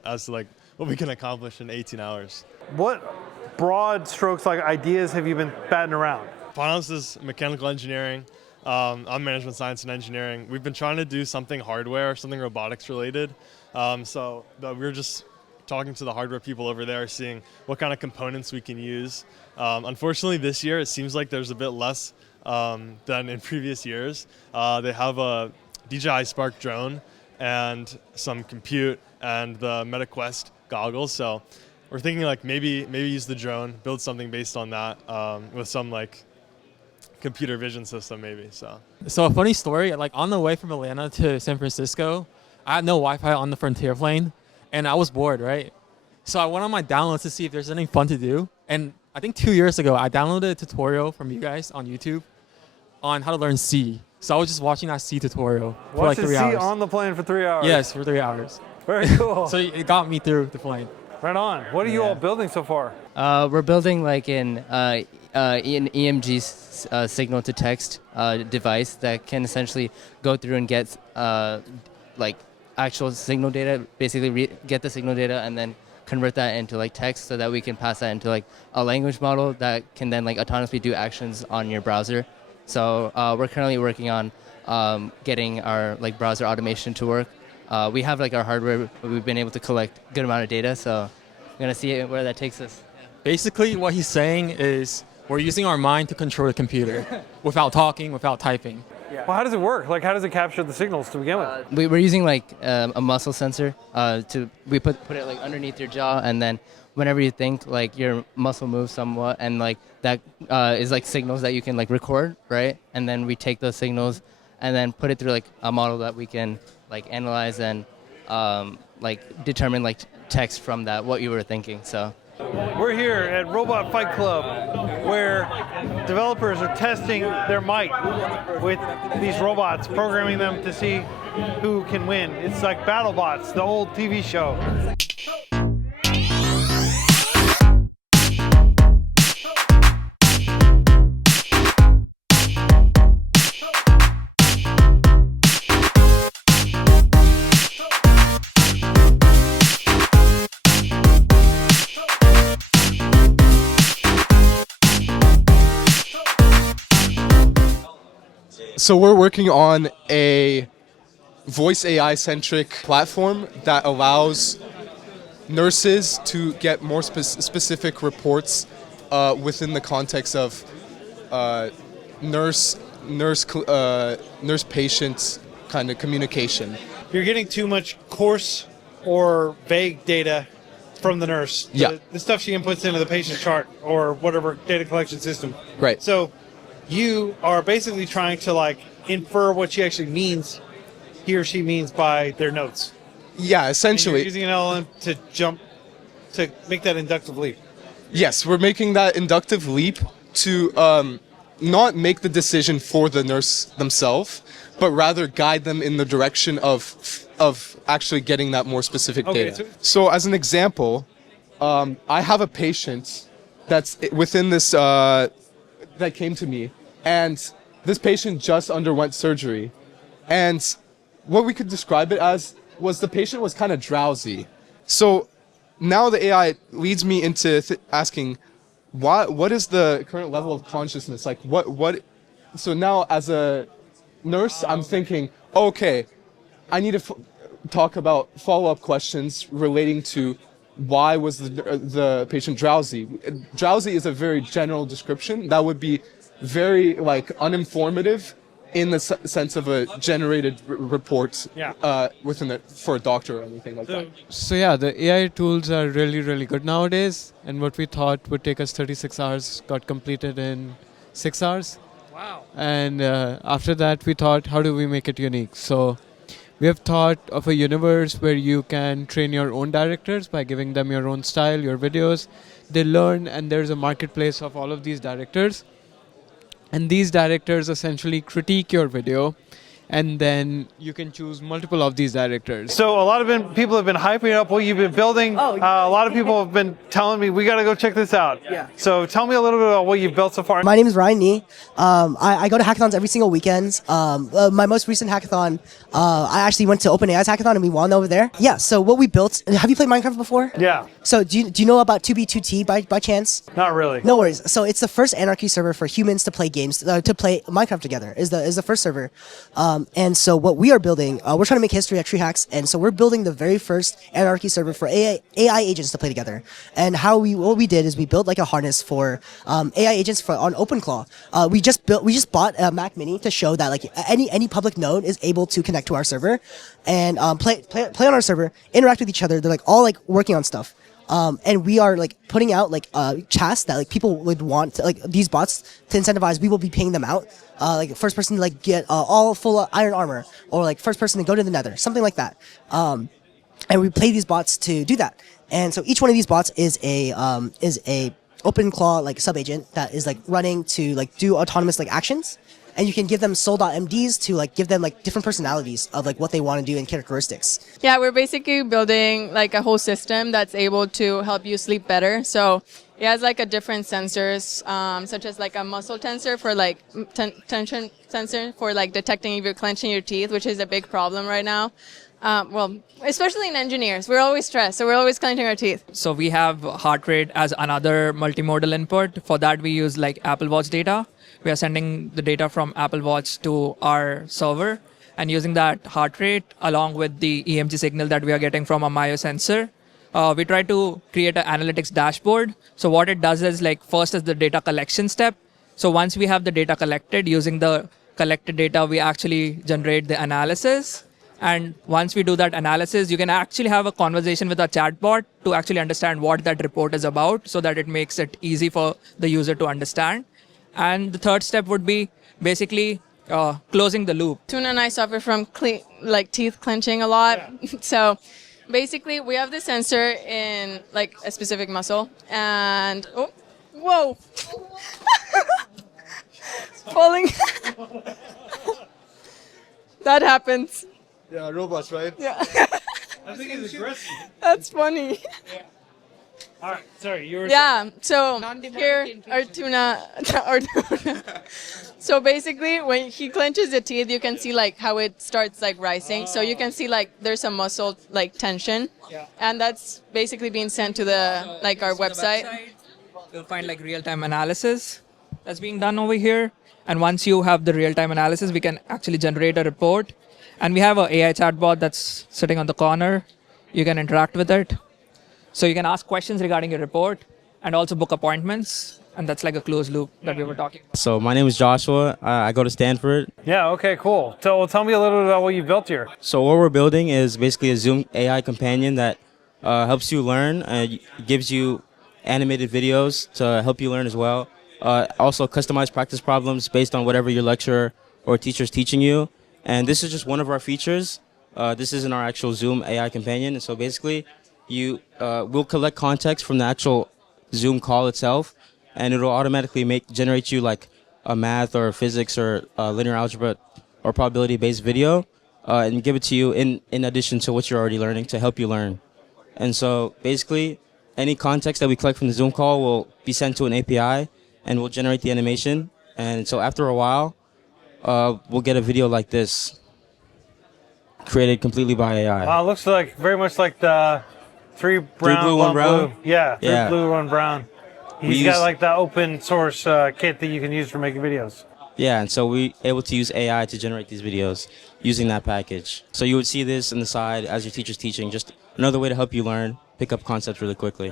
as to what we can accomplish in 18 hours. What broad strokes, ideas have you been batting around? Panos is mechanical engineering. I'm management science and engineering. We've been trying to do something hardware, something robotics related. So we were just talking to the hardware people over there, seeing what kind of components we can use. Unfortunately, this year it seems like there's a bit less than in previous years. They have a DJI Spark drone and some compute and the MetaQuest goggles. So we're thinking maybe use the drone, build something based on that with some computer vision system maybe. So a funny story, on the way from Atlanta to San Francisco, I had no Wi-Fi on the Frontier plane, and I was bored, right? So I went on my downloads to see if there's anything fun to do. And I think 2 years ago, I downloaded a tutorial from you guys on YouTube on how to learn C. So I was just watching that C tutorial for 3 hours. C on the plane for 3 hours? Yes, for 3 hours. Very cool. So it got me through the plane. Right on. What are you all building so far? We're building an EMG signal to text device that can essentially go through and get actual signal data, basically get the signal data and then convert that into text so that we can pass that into a language model that can then autonomously do actions on your browser. So we're currently working on getting our browser automation to work. We have our hardware, but we've been able to collect a good amount of data, so we're gonna see where that takes us. Basically what he's saying is we're using our mind to control the computer without talking, without typing. Well, how does it work? How does it capture the signals to begin with? We're using a muscle sensor we put it underneath your jaw, and then whenever you think your muscle moves somewhat, and that is signals that you can record, right? And then we take those signals and then put it through a model that we can analyze and determine text from that, what you were thinking. So we're here at Robot Fight Club, where developers are testing their might with these robots, programming them to see who can win. It's like BattleBots, the old TV show. So we're working on a voice AI-centric platform that allows nurses to get more specific reports within the context of nurse-patient kind of communication. You're getting too much coarse or vague data from the nurse. Yeah. The stuff she inputs into the patient chart or whatever data collection system. Right. So you are basically trying to like infer what she actually means, he or she means by their notes. Yeah, essentially. And you're using an LLM to make that inductive leap. Yes, we're making that inductive leap to not make the decision for the nurse themselves, but rather guide them in the direction of actually getting that more specific data. So as an example, I have a patient that's within this, that came to me, and this patient just underwent surgery. And what we could describe it as was the patient was kind of drowsy. So now the AI leads me into asking, what is the current level of consciousness? Like what? So now as a nurse, I'm thinking, okay, I need to talk about follow-up questions relating to why was the patient drowsy. Drowsy is a very general description that would be very like uninformative in the sense of a generated report within it for a doctor or anything like that. So yeah, the AI tools are really, really good nowadays. And what we thought would take us 36 hours got completed in 6 hours. Wow. And after that, we thought, how do we make it unique? So we have thought of a universe where you can train your own directors by giving them your own style, your videos. They learn, and there's a marketplace of all of these directors. And these directors essentially critique your video, and then you can choose multiple of these directors. So a lot of people have been hyping up what you've been building. A lot of people have been telling me, we got to go check this out. Yeah. So tell me a little bit about what you've built so far. My name is Ryan Nee. I go to hackathons every single weekend. My most recent hackathon, I actually went to OpenAI's hackathon and we won over there. Yeah, so what we built, have you played Minecraft before? Yeah. So do you know about 2B2T by chance? Not really. No worries. So it's the first anarchy server for humans to play games, to play Minecraft together, is the first server. And so what we are building, we're trying to make history at TreeHacks, and so we're building the very first anarchy server for AI agents to play together. And what we did is we built like a harness for AI agents on OpenClaw. We just bought a Mac Mini to show that like any public node is able to connect to our server and play on our server, interact with each other. They're like all like working on stuff. And we are like putting out like chats that like people would want to, like these bots to incentivize. We will be paying them out. Like first person to like get all full of iron armor, or like first person to go to the nether, something like that. And we play these bots to do that. And so each one of these bots is a OpenClaw like sub agent that is like running to like do autonomous like actions. And you can give them soul.mds to like give them like different personalities of like what they want to do and characteristics. Yeah, we're basically building like a whole system that's able to help you sleep better. So it has like a different sensors, such as like a muscle tensor for like tension sensor for like detecting if you're clenching your teeth, which is a big problem right now. Well, especially in engineers, we're always stressed, so we're always clenching our teeth. So we have heart rate as another multimodal input. For that, we use like Apple Watch data. We are sending the data from Apple Watch to our server and using that heart rate along with the EMG signal that we are getting from a Myo sensor. We try to create an analytics dashboard. So what it does is like first is the data collection step. So once we have the data collected, using the collected data, we actually generate the analysis. And once we do that analysis, you can actually have a conversation with a chatbot to actually understand what that report is about so that it makes it easy for the user to understand. And the third step would be basically closing the loop. Tuna and I suffer from teeth clenching a lot. Yeah. So basically we have the sensor in like a specific muscle and, oh, whoa, falling. That happens. Yeah, robots, right? Yeah. I think it's aggressive. That's funny. Yeah. All right, sorry, you were so here our tuna. So basically, when he clenches the teeth, you can see like how it starts like rising. So you can see like there's some muscle like tension, and that's basically being sent to the like our website. You'll find like real-time analysis that's being done over here, and once you have the real-time analysis, we can actually generate a report. And we have an AI chatbot that's sitting on the corner. You can interact with it. So you can ask questions regarding your report and also book appointments. And that's like a closed loop that we were talking about. So my name is Joshua. I go to Stanford. Yeah, okay, cool. So tell me a little bit about what you built here. So what we're building is basically a Zoom AI companion that helps you learn, gives you animated videos to help you learn as well. Also customized practice problems based on whatever your lecturer or teacher is teaching you. And this is just one of our features. This isn't our actual Zoom AI companion. And so basically, we'll collect context from the actual Zoom call itself, and it'll automatically generate you like a math or physics or linear algebra or probability-based video, and give it to you in addition to what you're already learning to help you learn. And so basically, any context that we collect from the Zoom call will be sent to an API, and we'll generate the animation. And so after a while, we'll get a video like this, created completely by AI. Wow, it looks like very much like the three brown, blue, one brown? blue. Yeah, three Yeah. blue, one brown. He's got like the open source kit that you can use for making videos. Yeah, and so we're able to use AI to generate these videos using that package. So you would see this on the side as your teacher's teaching, just another way to help you learn, pick up concepts really quickly.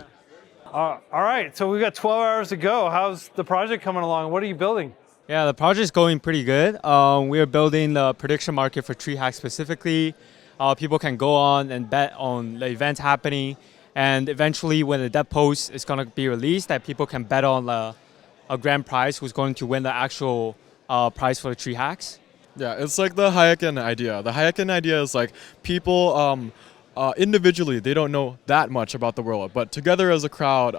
All right, so we've got 12 hours to go. How's the project coming along? What are you building? Yeah, the project's going pretty good. We're building the prediction market for TreeHacks specifically. People can go on and bet on the events happening, and eventually when the dev post is going to be released, that people can bet on a grand prize who's going to win the actual prize for the TreeHacks. Yeah, it's like the Hayeken idea. The Hayeken idea is like people individually, they don't know that much about the world, but together as a crowd,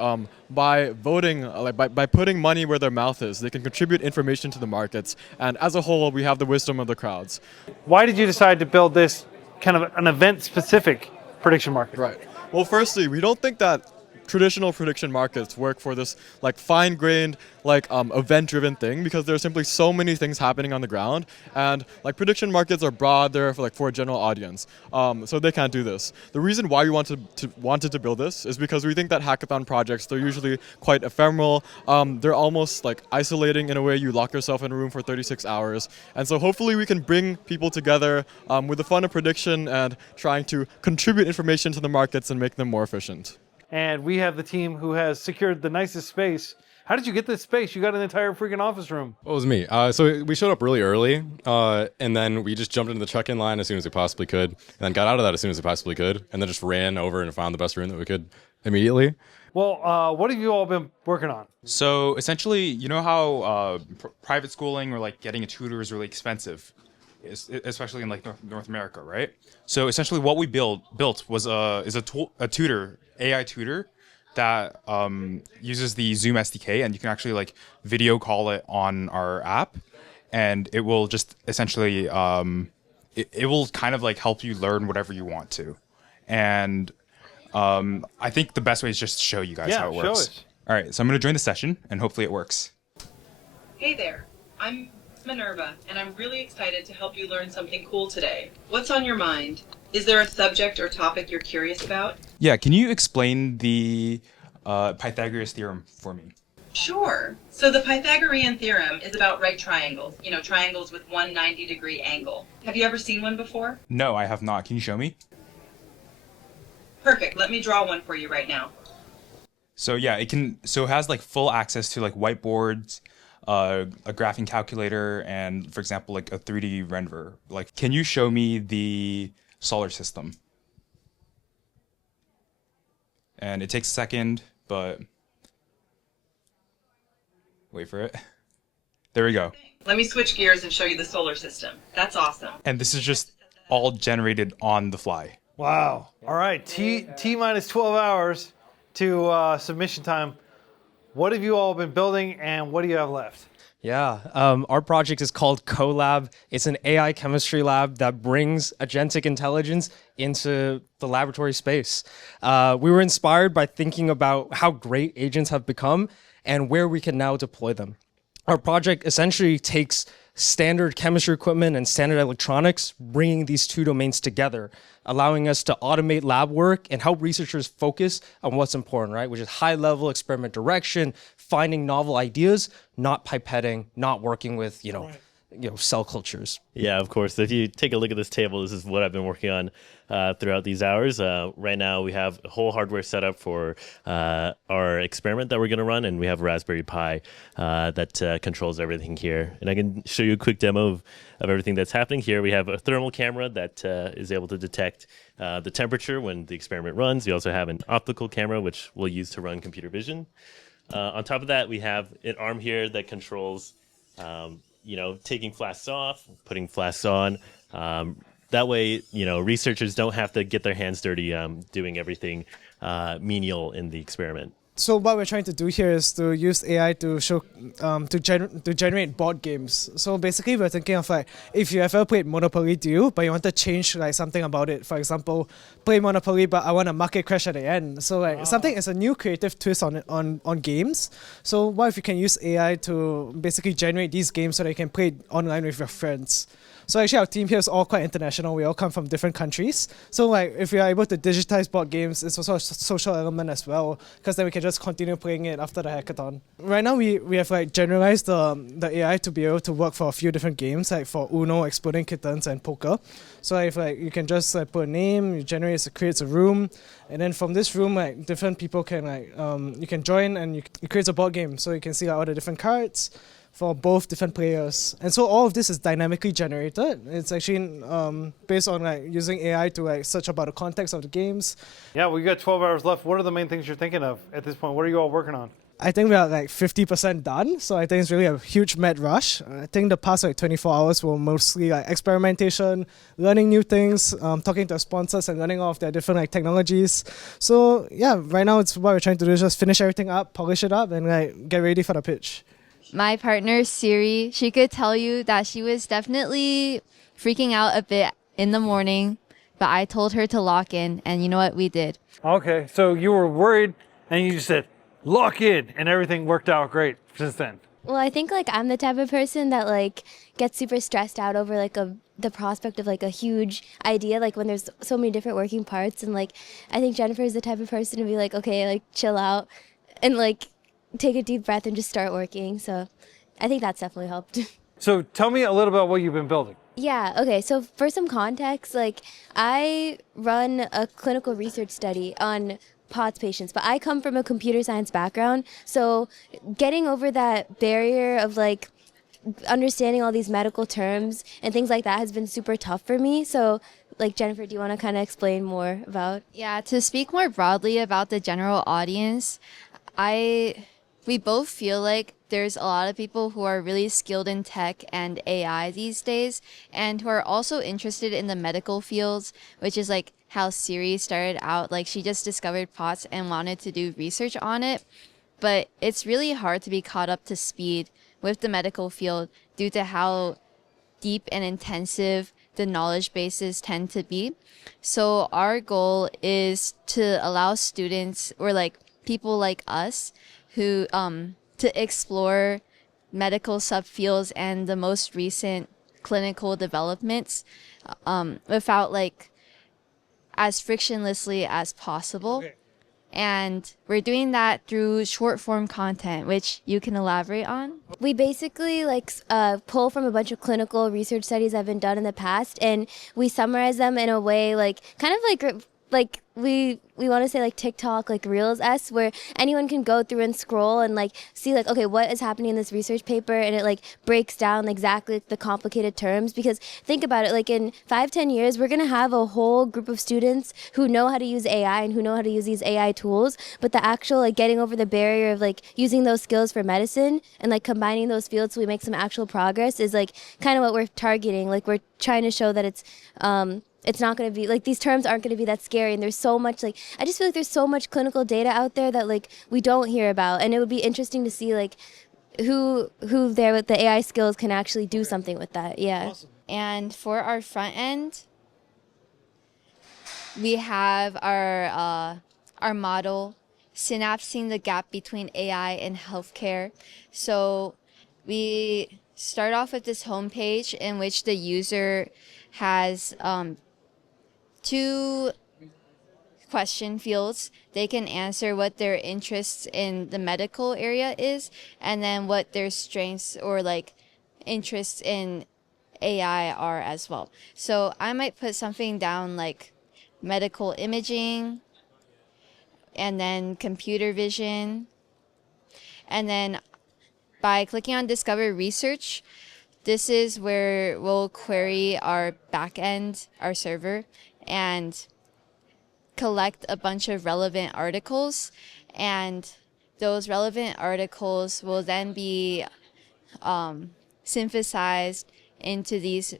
by voting, by putting money where their mouth is, they can contribute information to the markets. And as a whole, we have the wisdom of the crowds. Why did you decide to build this kind of an event-specific prediction market? Right. Well, firstly, we don't think that traditional prediction markets work for this like fine-grained event-driven thing, because there are simply so many things happening on the ground, and like prediction markets are broad, they're for a general audience, so they can't do this. The reason why we wanted to build this is because we think that hackathon projects, they're usually quite ephemeral, they're almost like isolating in a way. You lock yourself in a room for 36 hours, and so hopefully we can bring people together with the fun of prediction and trying to contribute information to the markets and make them more efficient. And we have the team who has secured the nicest space. How did you get this space? You got an entire freaking office room. Well, it was me. So we showed up really early, and then we just jumped into the check-in line as soon as we possibly could, and then got out of that as soon as we possibly could, and then just ran over and found the best room that we could immediately. Well, what have you all been working on? So essentially, you know how private schooling or like getting a tutor is really expensive, especially in like North America, right? So essentially, what we built was a tutor, AI tutor, that uses the Zoom SDK, and you can actually like video call it on our app, and it will just essentially it will kind of like help you learn whatever you want to. And I think the best way is just to show you guys how it works. Show us. All right, so I'm going to join the session, and hopefully it works. Hey there, I'm Minerva, and I'm really excited to help you learn something cool today. What's on your mind? Is there a subject or topic you're curious about? Yeah, can you explain the Pythagoras theorem for me? Sure. So the Pythagorean theorem is about right triangles, triangles with one 90-degree angle. Have you ever seen one before? No, I have not. Can you show me? Perfect. Let me draw one for you right now. So yeah, it has like full access to like whiteboards, a graphing calculator, and for example, like a 3D renderer. Like, can you show me the solar system? And it takes a second, but wait for it. There we go. Let me switch gears and show you the solar system. That's awesome. And this is just all generated on the fly. Wow. All right, T minus 12 hours to submission time. What have you all been building, and what do you have left? Yeah, our project is called CoLab. It's an AI chemistry lab that brings agentic intelligence into the laboratory space. We were inspired by thinking about how great agents have become and where we can now deploy them. Our project essentially takes standard chemistry equipment and standard electronics, bringing these two domains together, allowing us to automate lab work and help researchers focus on what's important, right? Which is high-level experiment direction, finding novel ideas, not pipetting, not working with, cell cultures. Yeah, of course. If you take a look at this table, this is what I've been working on throughout these hours. Right now, we have a whole hardware setup for our experiment that we're going to run, and we have a Raspberry Pi that controls everything here. And I can show you a quick demo of everything that's happening here. We have a thermal camera that is able to detect the temperature when the experiment runs. We also have an optical camera, which we'll use to run computer vision. On top of that, we have an arm here that controls taking flasks off, putting flasks on. That way, researchers don't have to get their hands dirty doing everything menial in the experiment. So what we're trying to do here is to use AI to show to generate board games. So basically, we're thinking of like if you ever played Monopoly Deal, but you want to change like something about it. For example, play Monopoly, but I want a market crash at the end. So like something is a new creative twist on games. So what if you can use AI to basically generate these games so that you can play it online with your friends? So actually our team here is all quite international. We all come from different countries. So like if we are able to digitize board games, it's also a social element as well, because then we can just continue playing it after the hackathon. Right now we have like generalized the AI to be able to work for a few different games, like for Uno, Exploding Kittens, and poker. So if like you can just like put a name, it creates a room, and then from this room like different people can like you can join and it creates a board game. So you can see like, all the different cards for both different players. And so all of this is dynamically generated. It's actually based on like using AI to like search about the context of the games. Yeah, we got 12 hours left. What are the main things you're thinking of at this point? What are you all working on? I think we are like 50% done, so I think it's really a huge mad rush. I think the past like 24 hours were mostly like experimentation, learning new things, talking to our sponsors and learning all of their different like technologies. So yeah, right now it's what we're trying to do is just finish everything up, polish it up, and like get ready for the pitch. My partner, Siri, she could tell you that she was definitely freaking out a bit in the morning, but I told her to lock in, and you know what? We did. Okay, so you were worried, and you just said, lock in, and everything worked out great since then. Well, I think like I'm the type of person that like gets super stressed out over like the prospect of like a huge idea, like when there's so many different working parts, and like I think Jennifer is the type of person to be like, okay, like chill out, and like take a deep breath and just start working. So I think that's definitely helped. So tell me a little about what you've been building. Yeah, okay, so for some context, like I run a clinical research study on POTS patients, but I come from a computer science background, so getting over that barrier of like understanding all these medical terms and things like that has been super tough for me. So like Jennifer, do you want to kind of explain more about? Yeah, to speak more broadly about the general audience, we both feel like there's a lot of people who are really skilled in tech and AI these days, and who are also interested in the medical fields, which is like how Siri started out. Like she just discovered POTS and wanted to do research on it. But it's really hard to be caught up to speed with the medical field due to how deep and intensive the knowledge bases tend to be. So our goal is to allow students or like people like us who to explore medical subfields and the most recent clinical developments without like as frictionlessly as possible. Okay. And we're doing that through short form content, which you can elaborate on. We basically like pull from a bunch of clinical research studies that have been done in the past, and we summarize them in a way like kind of like we want to say like TikTok, like Reels-esque, where anyone can go through and scroll and like see like, okay, what is happening in this research paper, and it like breaks down exactly the complicated terms. Because think about it, like in 5-10 years, we're going to have a whole group of students who know how to use AI and who know how to use these AI tools, but the actual like getting over the barrier of like using those skills for medicine and like combining those fields so we make some actual progress is like kind of what we're targeting. Like we're trying to show that it's not going to be like these terms aren't going to be that scary, and there's so much like I just feel like there's so much clinical data out there that like we don't hear about, and it would be interesting to see like who there with the AI skills can actually do something with that. Yeah. Awesome. And for our front end, we have our model synapsing the gap between AI and healthcare. So we start off with this homepage in which the user has 2 question fields. They can answer what their interests in the medical area is, and then what their strengths or like interests in AI are as well. So I might put something down like medical imaging, and then computer vision. And then by clicking on Discover Research, this is where we'll query our backend, our server, and collect a bunch of relevant articles. And those relevant articles will then be synthesized into these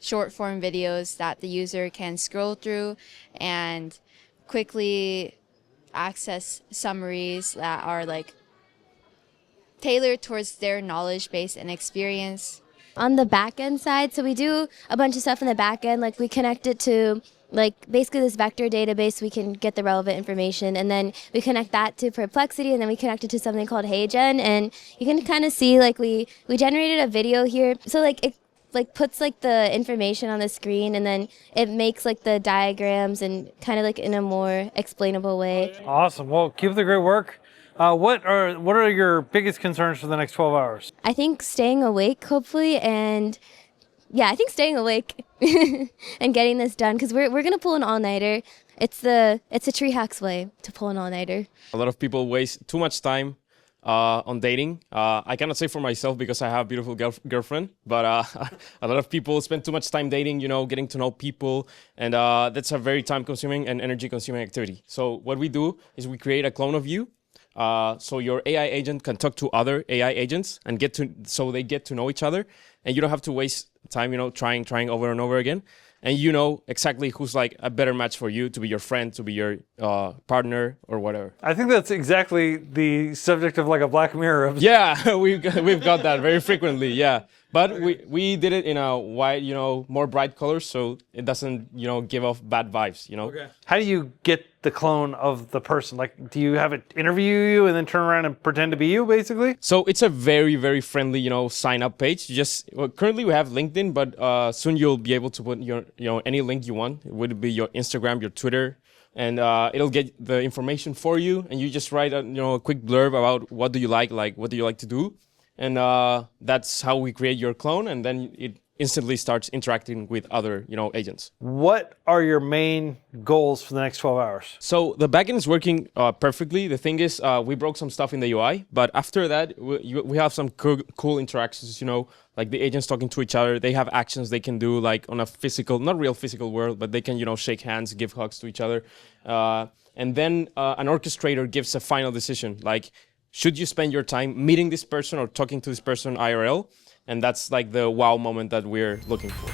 short form videos that the user can scroll through and quickly access summaries that are like tailored towards their knowledge base and experience. On the back end side, so we do a bunch of stuff in the back end, like we connect it to like basically this vector database, we can get the relevant information, and then we connect that to Perplexity, and then we connect it to something called HeyGen, and you can kind of see like we generated a video here, so like it like puts like the information on the screen, and then it makes like the diagrams and kind of like in a more explainable way. Awesome. Well, keep up the great work. What are your biggest concerns for the next 12 hours? I think staying awake, hopefully, and yeah, I think staying awake and getting this done, because we're gonna pull an all-nighter. It's a TreeHacks way to pull an all-nighter. A lot of people waste too much time on dating. I cannot say for myself because I have a beautiful girlfriend, but a lot of people spend too much time dating, getting to know people, and that's a very time-consuming and energy-consuming activity. So what we do is we create a clone of you. So your AI agent can talk to other AI agents and so they get to know each other, and you don't have to waste time, trying over and over again. And you know exactly who's like a better match for you to be your friend, to be your partner, or whatever. I think that's exactly the subject of like a Black Mirror episode. Yeah, we've got that very frequently. Yeah, but we did it in a white, more bright colors, so it doesn't, give off bad vibes. Okay. How do you get the clone of the person? Like, do you have it interview you and then turn around and pretend to be you, basically? So it's a very, very friendly, sign up page. Currently we have LinkedIn, but soon you'll be able to put your, any link you want. It would be your Instagram, your Twitter, and it'll get the information for you. And you just write a quick blurb about what do you like what do you like to do, and that's how we create your clone, and then it instantly starts interacting with other, agents. What are your main goals for the next 12 hours? So the backend is working perfectly. The thing is, we broke some stuff in the UI, but after that, we have some cool interactions, like the agents talking to each other. They have actions they can do, like on a physical, not real physical world, but they can, shake hands, give hugs to each other. And then an orchestrator gives a final decision, like, should you spend your time meeting this person or talking to this person IRL? And that's like the wow moment that we're looking for.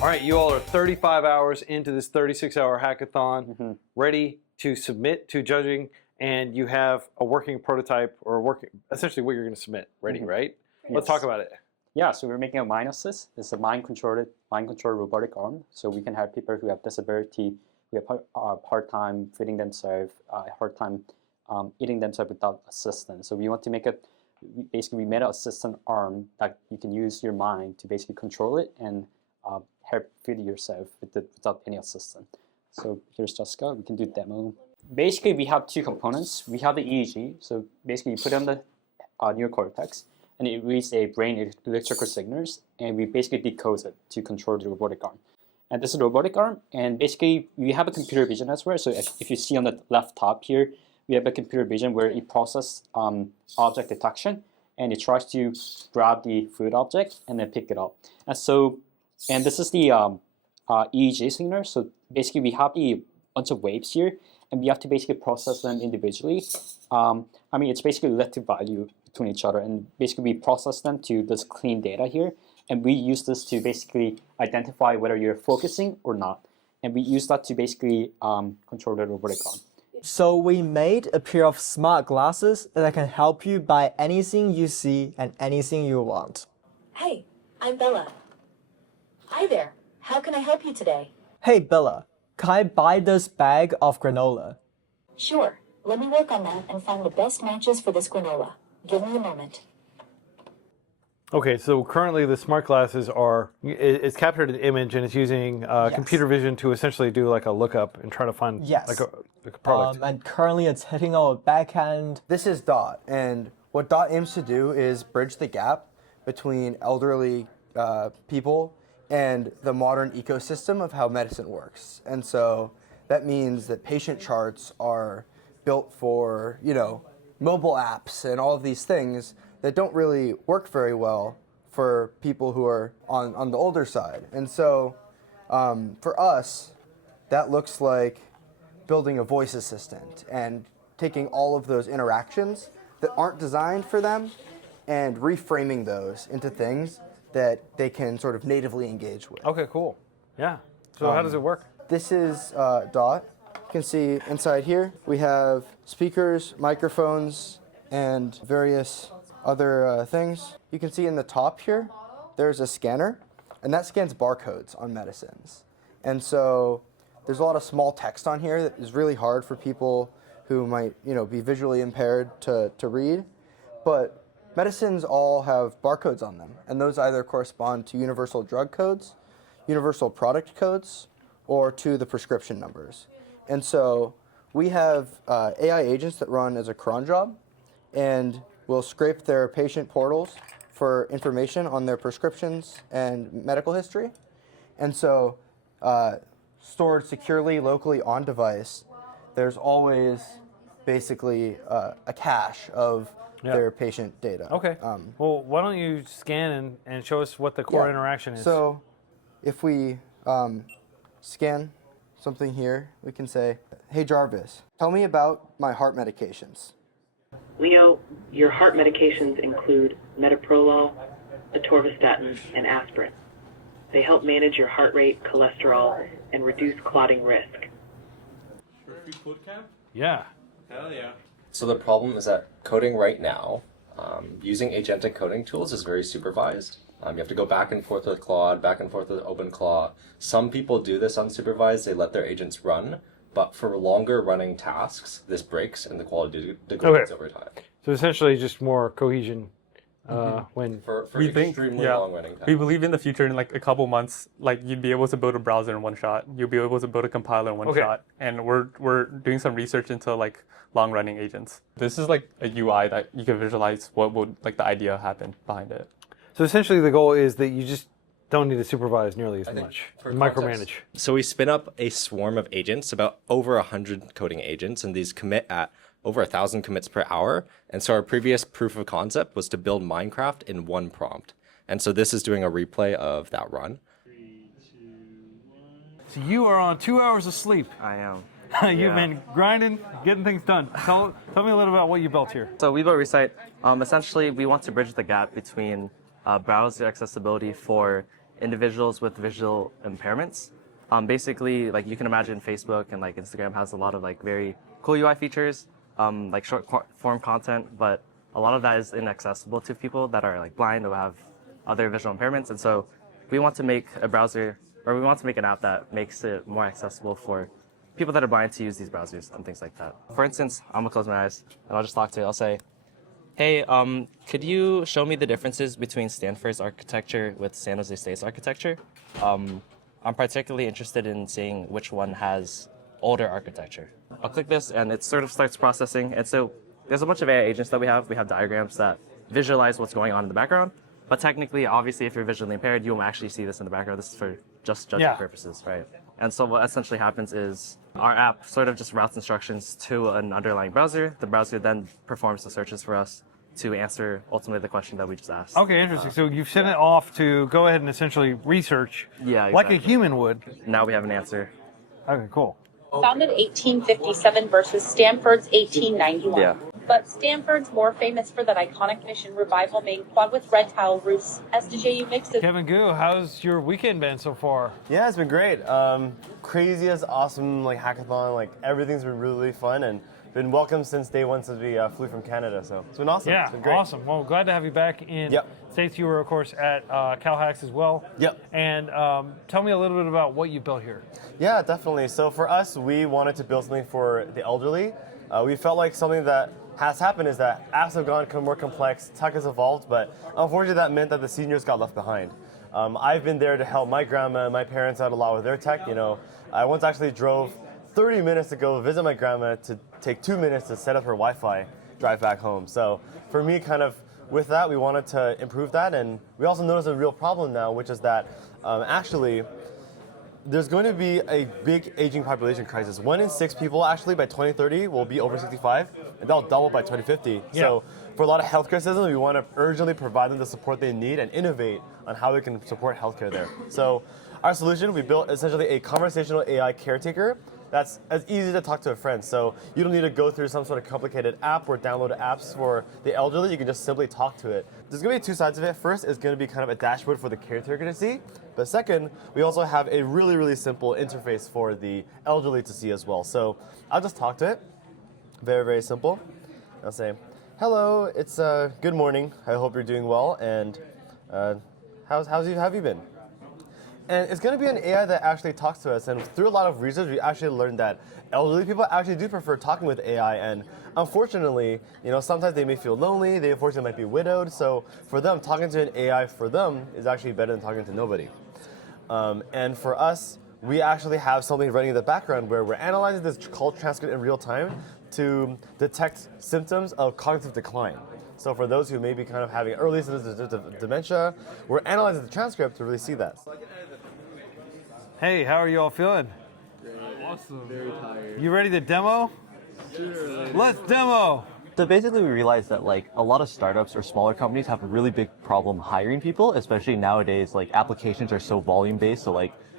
All right, you all are 35 hours into this 36-hour hackathon, ready to submit to judging, and you have a working prototype or essentially what you're going to submit ready, right? Yes. Let's talk about it. Yeah, so we're making a mind assist. It's a mind-controlled robotic arm, so we can have people who have disability, who have a hard time feeding themselves, hard time eating themselves without assistance. So we want to make it, basically we made an assistant arm that you can use your mind to basically control it and help feed yourself without any assistance. So here's Jessica, we can do demo. Basically we have two components. We have the EEG, so basically you put on the neocortex and it reads a brain electrical signals, and we basically decode it to control the robotic arm. And this is a robotic arm, and basically we have a computer vision as well. So if you see on the left top here, we have a computer vision where it processes object detection, and it tries to grab the food object and then pick it up. And this is the EEG signal. So basically we have a bunch of waves here, and we have to basically process them individually. It's basically relative value between each other, and basically we process them to this clean data here, and we use this to basically identify whether you're focusing or not. And we use that to basically control the robotic arm. So we made a pair of smart glasses that can help you buy anything you see and anything you want. Hey, I'm Bella. Hi there. How can I help you today? Hey Bella, can I buy this bag of granola? Sure. Let me work on that and find the best matches for this granola. Give me a moment. Okay, so currently the smart glasses it's captured an image and it's using computer vision to essentially do like a lookup and try to find like a product. And currently it's hitting our backhand. This is DOT, and what DOT aims to do is bridge the gap between elderly people and the modern ecosystem of how medicine works. And so that means that patient charts are built for, mobile apps and all of these things that don't really work very well for people who are on the older side. And so for us, that looks like building a voice assistant and taking all of those interactions that aren't designed for them and reframing those into things that they can sort of natively engage with. Okay, cool. Yeah. So how does it work? This is DOT. You can see inside here we have speakers, microphones, and various other things. You can see in the top here, there's a scanner, and that scans barcodes on medicines. And so there's a lot of small text on here that is really hard for people who might, be visually impaired to read. But medicines all have barcodes on them, and those either correspond to universal drug codes, universal product codes, or to the prescription numbers. And so we have AI agents that run as a cron job, and will scrape their patient portals for information on their prescriptions and medical history. And so stored securely locally on device, there's always basically a cache of their patient data. Okay. Well, why don't you scan and show us what the core interaction is? So if we scan something here, we can say, hey Jarvis, tell me about my heart medications. Leo, your heart medications include metoprolol, atorvastatin, and aspirin. They help manage your heart rate, cholesterol, and reduce clotting risk. FreeCodeCamp? Yeah. Hell yeah. So the problem is that coding right now, using agentic coding tools is very supervised. You have to go back and forth with Claude, back and forth with OpenClaw. Some people do this unsupervised, they let their agents run, but for longer running tasks, this breaks and the quality degrades over time. So essentially just more cohesion when... For we think, extremely long running tasks. We believe in the future, in like a couple months, like you'd be able to build a browser in one shot. You'll be able to build a compiler in one shot. And we're doing some research into like long running agents. This is like a UI that you can visualize what would like the idea happen behind it. So essentially the goal is that you just don't need to supervise nearly as much. Micromanage. So we spin up a swarm of agents, about over 100 coding agents, and these commit at over 1,000 commits per hour. And so our previous proof of concept was to build Minecraft in one prompt. And so this is doing a replay of that run. So you are on 2 hours of sleep. I am. You've been grinding, getting things done. Tell me a little about what you built here. So we built Recite. Essentially, we want to bridge the gap between browser accessibility for individuals with visual impairments. Basically, like you can imagine, Facebook and like Instagram has a lot of like very cool UI features, like short form content, but a lot of that is inaccessible to people that are like blind or have other visual impairments. And so we want to make a browser, or we want to make an app that makes it more accessible for people that are blind to use these browsers and things like that. For instance, I'm gonna close my eyes and I'll just talk to it. I'll say, hey, could you show me the differences between Stanford's architecture with San Jose State's architecture? I'm particularly interested in seeing which one has older architecture. I'll click this and it sort of starts processing. And so there's a bunch of AI agents that we have. We have diagrams that visualize what's going on in the background. But technically, obviously, if you're visually impaired, you won't actually see this in the background. This is for just judging purposes, right? And so what essentially happens is our app sort of just routes instructions to an underlying browser. The browser then performs the searches for us to answer ultimately the question that we just asked. Okay, interesting. So you've sent it off to go ahead and essentially research like a human would. Now we have an answer. Okay, cool. Founded 1857 versus Stanford's 1891. Yeah. But Stanford's more famous for that iconic mission revival main quad with red tile roofs. SDJU mixes. Kevin Gu, how's your weekend been so far? Yeah, it's been great. Craziest, awesome hackathon. Everything's been really fun and been welcome since day one since we flew from Canada. So it's been awesome. Yeah, it's been great. awesome. Well, glad to have you back in States. You were, of course, at Calhacks as well. Yep. And tell me a little bit about what you built here. Yeah, definitely. So for us, we wanted to build something for the elderly. We felt like something that has happened is that apps have gone more complex, tech has evolved, but unfortunately that meant that the seniors got left behind. I've been there to help my grandma and my parents out a lot with their tech. I once actually drove 30 minutes to go visit my grandma to take 2 minutes to set up her Wi-Fi, drive back home. So for me, kind of with that, we wanted to improve that, and we also noticed a real problem now, which is that actually there's going to be a big aging population crisis. 1 in 6 people actually by 2030 will be over 65, and that'll double by 2050. Yeah. So for a lot of healthcare systems, we want to urgently provide them the support they need and innovate on how we can support healthcare there. So our solution, we built essentially a conversational AI caretaker that's as easy to talk to a friend. So you don't need to go through some sort of complicated app or download apps for the elderly. You can just simply talk to it. There's going to be 2 sides of it. First is going to be kind of a dashboard for the caretaker to see. But second, we also have a really, really simple interface for the elderly to see as well. So I'll just talk to it. Very, very simple. I'll say, hello, it's good morning. I hope you're doing well. And how have you been? And it's going to be an AI that actually talks to us. And through a lot of research, we actually learned that elderly people actually do prefer talking with AI. And unfortunately, sometimes they may feel lonely. They unfortunately might be widowed. So for them, talking to an AI for them is actually better than talking to nobody. And for us, we actually have something running in the background where we're analyzing this call transcript in real time to detect symptoms of cognitive decline. So for those who may be kind of having early symptoms of dementia, we're analyzing the transcript to really see that. Hey, how are you all feeling? Awesome. Very tired. You ready to demo? Sure. Let's demo. So basically we realized that a lot of startups or smaller companies have a really big problem hiring people, especially nowadays. Applications are so volume based. So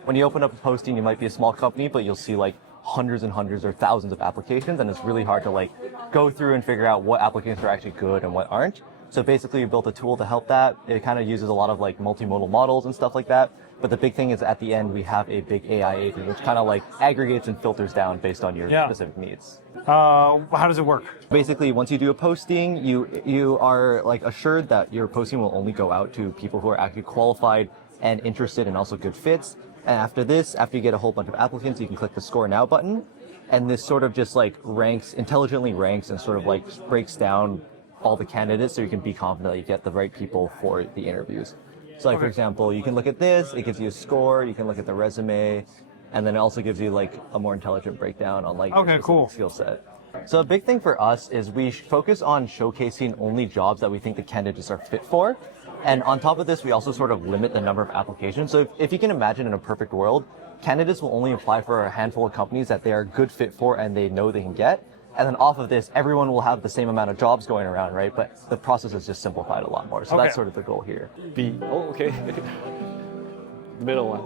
when you open up a posting, you might be a small company, but you'll see hundreds and hundreds or thousands of applications, and it's really hard to go through and figure out what applications are actually good and what aren't. So basically we built a tool to help that. It kind of uses a lot of multimodal models and stuff like that. But the big thing is at the end we have a big AI agent which kind of aggregates and filters down based on your specific needs. How does it work? Basically, once you do a posting, you are assured that your posting will only go out to people who are actually qualified and interested and also good fits. And after you get a whole bunch of applicants, you can click the Score Now button, and this sort of just intelligently ranks and sort of breaks down all the candidates so you can be confident that you get the right people for the interviews. So for example, you can look at this, it gives you a score, you can look at the resume, and then it also gives you a more intelligent breakdown on your specific skill set. So a big thing for us is we focus on showcasing only jobs that we think the candidates are fit for. And on top of this, we also sort of limit the number of applications. So if you can imagine in a perfect world, candidates will only apply for a handful of companies that they are a good fit for and they know they can get. And then off of this, everyone will have the same amount of jobs going around, right? But the process is just simplified a lot more. So that's sort of the goal here. B. Oh, okay. The middle one.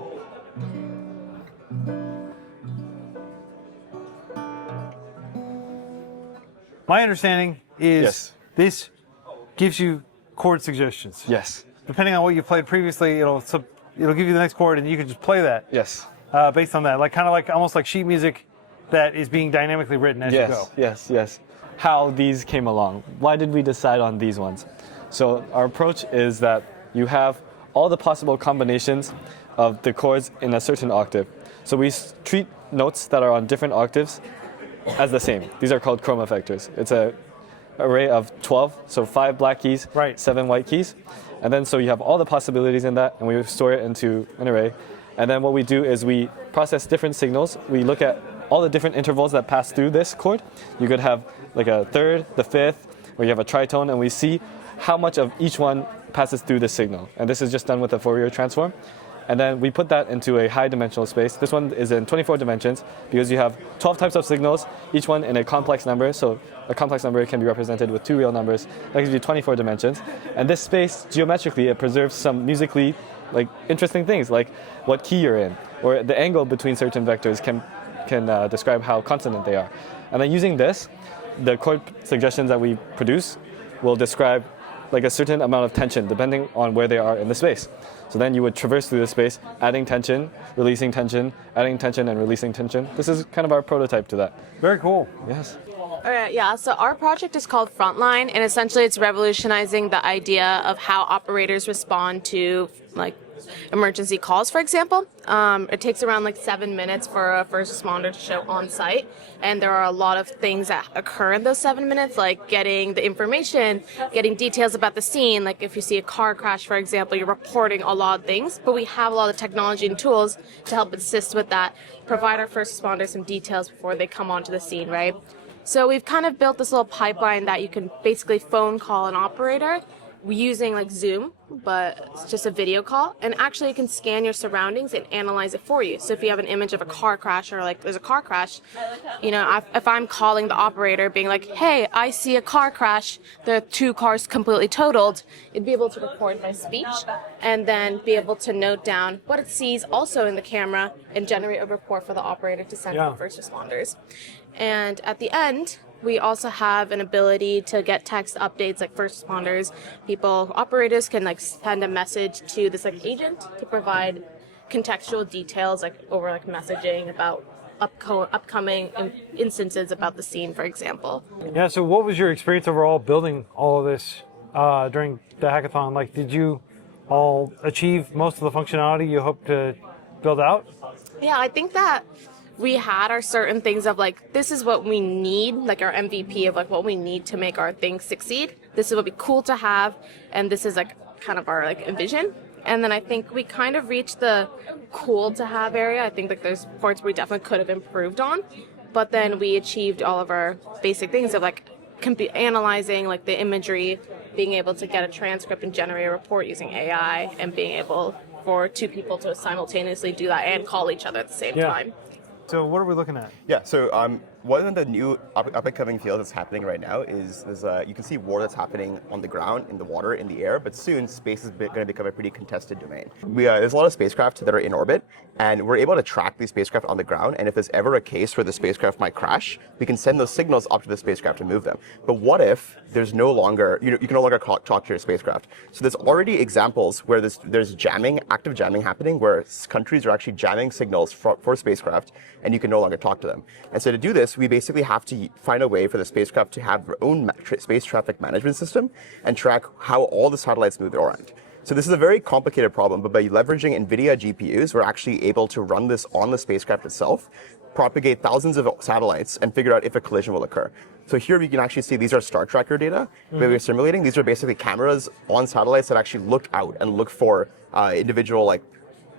My understanding is this gives you chord suggestions. Yes. Depending on what you played previously, it'll give you the next chord, and you can just play that. Yes. Based on that, almost like sheet music that is being dynamically written as you go. Yes. How these came along. Why did we decide on these ones? So our approach is that you have all the possible combinations of the chords in a certain octave. So we treat notes that are on different octaves as the same. These are called chroma vectors. It's an array of 12, so 5 black keys, 7 white keys. And then so you have all the possibilities in that, and we store it into an array. And then what we do is we process different signals. We look at all the different intervals that pass through this chord. You could have a third, the fifth, or you have a tritone, and we see how much of each one passes through this signal. And this is just done with a Fourier transform. And then we put that into a high dimensional space. This one is in 24 dimensions because you have 12 types of signals, each one in a complex number. So a complex number can be represented with 2 real numbers. That gives you 24 dimensions. And this space, geometrically, it preserves some musically interesting things, like what key you're in, or the angle between certain vectors can describe how consonant they are. And then using this, the chord suggestions that we produce will describe a certain amount of tension depending on where they are in the space. So then you would traverse through the space, adding tension, releasing tension, adding tension, and releasing tension. This is kind of our prototype to that. Very cool. Yes. Alright, yeah, so our project is called Frontline, and essentially it's revolutionizing the idea of how operators respond to emergency calls, for example. It takes around like 7 minutes for a first responder to show on site. And there are a lot of things that occur in those 7 minutes, like getting the information, getting details about the scene. Like if you see a car crash, for example, you're reporting a lot of things. But we have a lot of technology and tools to help assist with that, provide our first responders some details before they come onto the scene, right? So we've kind of built this little pipeline that you can basically phone call an operator using like Zoom, but it's just a video call, and actually you can scan your surroundings and analyze it for you. So if you have an image of a car crash, or like there's a car crash, you know, if I'm calling the operator being like, hey, I see a car crash, there are 2 cars completely totaled, it'd be able to record my speech and then be able to note down what it sees also in the camera and generate a report for the operator to send to the first responders. And at the end, we also have an ability to get text updates, like first responders, people, operators can like send a message to this like agent to provide contextual details, like over like messaging about upcoming instances about the scene, for example. Yeah, so what was your experience overall building all of this during the hackathon? Like, did you all achieve most of the functionality you hoped to build out? Yeah, I think that we had our certain things of like, this is what we need, like our MVP of like what we need to make our thing succeed. This is what would be cool to have, and this is like kind of our like vision. And then I think we kind of reached the cool to have area. I think like there's parts we definitely could have improved on, but then we achieved all of our basic things of like analyzing like the imagery, being able to get a transcript and generate a report using AI, and being able for 2 people to simultaneously do that and call each other at the same time. So what are we looking at? Yeah, so one of the new up-and-coming fields that's happening right now is you can see war that's happening on the ground, in the water, in the air, but soon space is going to become a pretty contested domain. There's a lot of spacecraft that are in orbit, and we're able to track these spacecraft on the ground, and if there's ever a case where the spacecraft might crash, we can send those signals up to the spacecraft and move them. But what if there's no longer, you can no longer talk to your spacecraft? So there's already examples where there's jamming, active jamming happening, where countries are actually jamming signals for spacecraft, and you can no longer talk to them. And so to do this, we basically have to find a way for the spacecraft to have their own space traffic management system and track how all the satellites move around. So this is a very complicated problem, but by leveraging NVIDIA GPUs, we're actually able to run this on the spacecraft itself, propagate thousands of satellites, and figure out if a collision will occur. So here we can actually see these are star tracker data that we're simulating. These are basically cameras on satellites that actually look out and look for individual like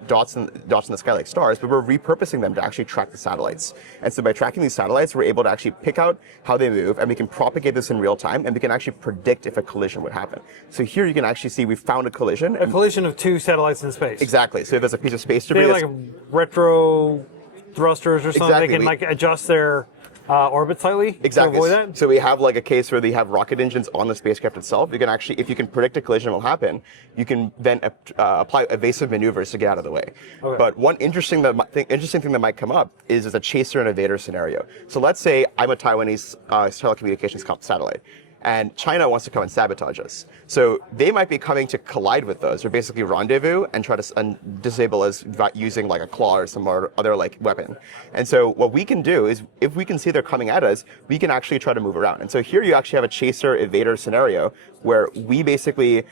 dots in the sky like stars, but we're repurposing them to actually track the satellites. And so by tracking these satellites, we're able to actually pick out how they move, and we can propagate this in real time, and we can actually predict if a collision would happen. So here you can actually see we found a collision. A collision of 2 satellites in space. Exactly. So if there's a piece of space debris, they're like retro thrusters or something. Exactly. They can like adjust their orbit slightly to avoid that. So we have like a case where they have rocket engines on the spacecraft itself. You can actually, if you can predict a collision will happen, you can then apply evasive maneuvers to get out of the way. Okay. But one interesting thing that might come up is a chaser and evader scenario. So let's say I'm a Taiwanese telecommunications satellite, and China wants to come and sabotage us. So they might be coming to collide with those, or basically rendezvous and try to disable us using like a claw or some other like weapon. And so what we can do is, if we can see they're coming at us, we can actually try to move around. And so here you actually have a chaser evader scenario where we basically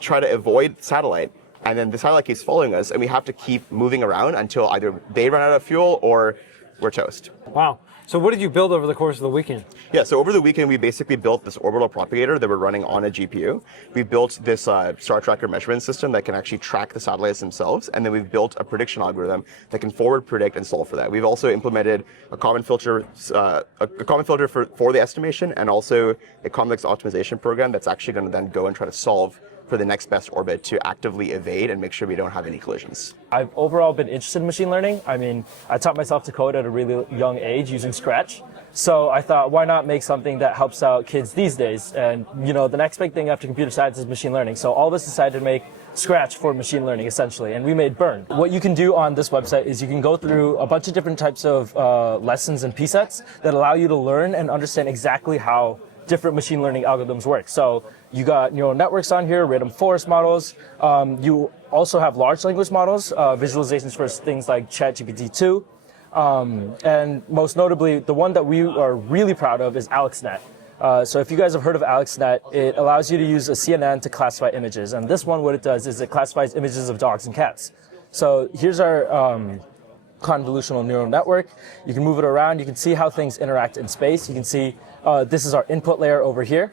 try to avoid satellite, and then the satellite keeps following us, and we have to keep moving around until either they run out of fuel or we're toast. Wow. So what did you build over the course of the weekend? Yeah, so over the weekend, we basically built this orbital propagator that we're running on a GPU. We built this star tracker measurement system that can actually track the satellites themselves, and then we've built a prediction algorithm that can forward predict and solve for that. We've also implemented a common filter, for the estimation, and also a convex optimization program that's actually going to then go and try to solve for the next best orbit to actively evade and make sure we don't have any collisions. I've overall been interested in machine learning. I mean, I taught myself to code at a really young age using Scratch. So I thought, why not make something that helps out kids these days? And, you know, the next big thing after computer science is machine learning. So all of us decided to make Scratch for machine learning, essentially, and we made Burn. What you can do on this website is you can go through a bunch of different types of lessons and P-sets that allow you to learn and understand exactly how different machine learning algorithms work. So you got neural networks on here, random forest models. You also have large language models, visualizations for things like ChatGPT-2. And most notably, the one that we are really proud of is AlexNet. So if you guys have heard of AlexNet, it allows you to use a CNN to classify images. And this one, what it does is it classifies images of dogs and cats. So here's our convolutional neural network. You can move it around. You can see how things interact in space. You can see this is our input layer over here.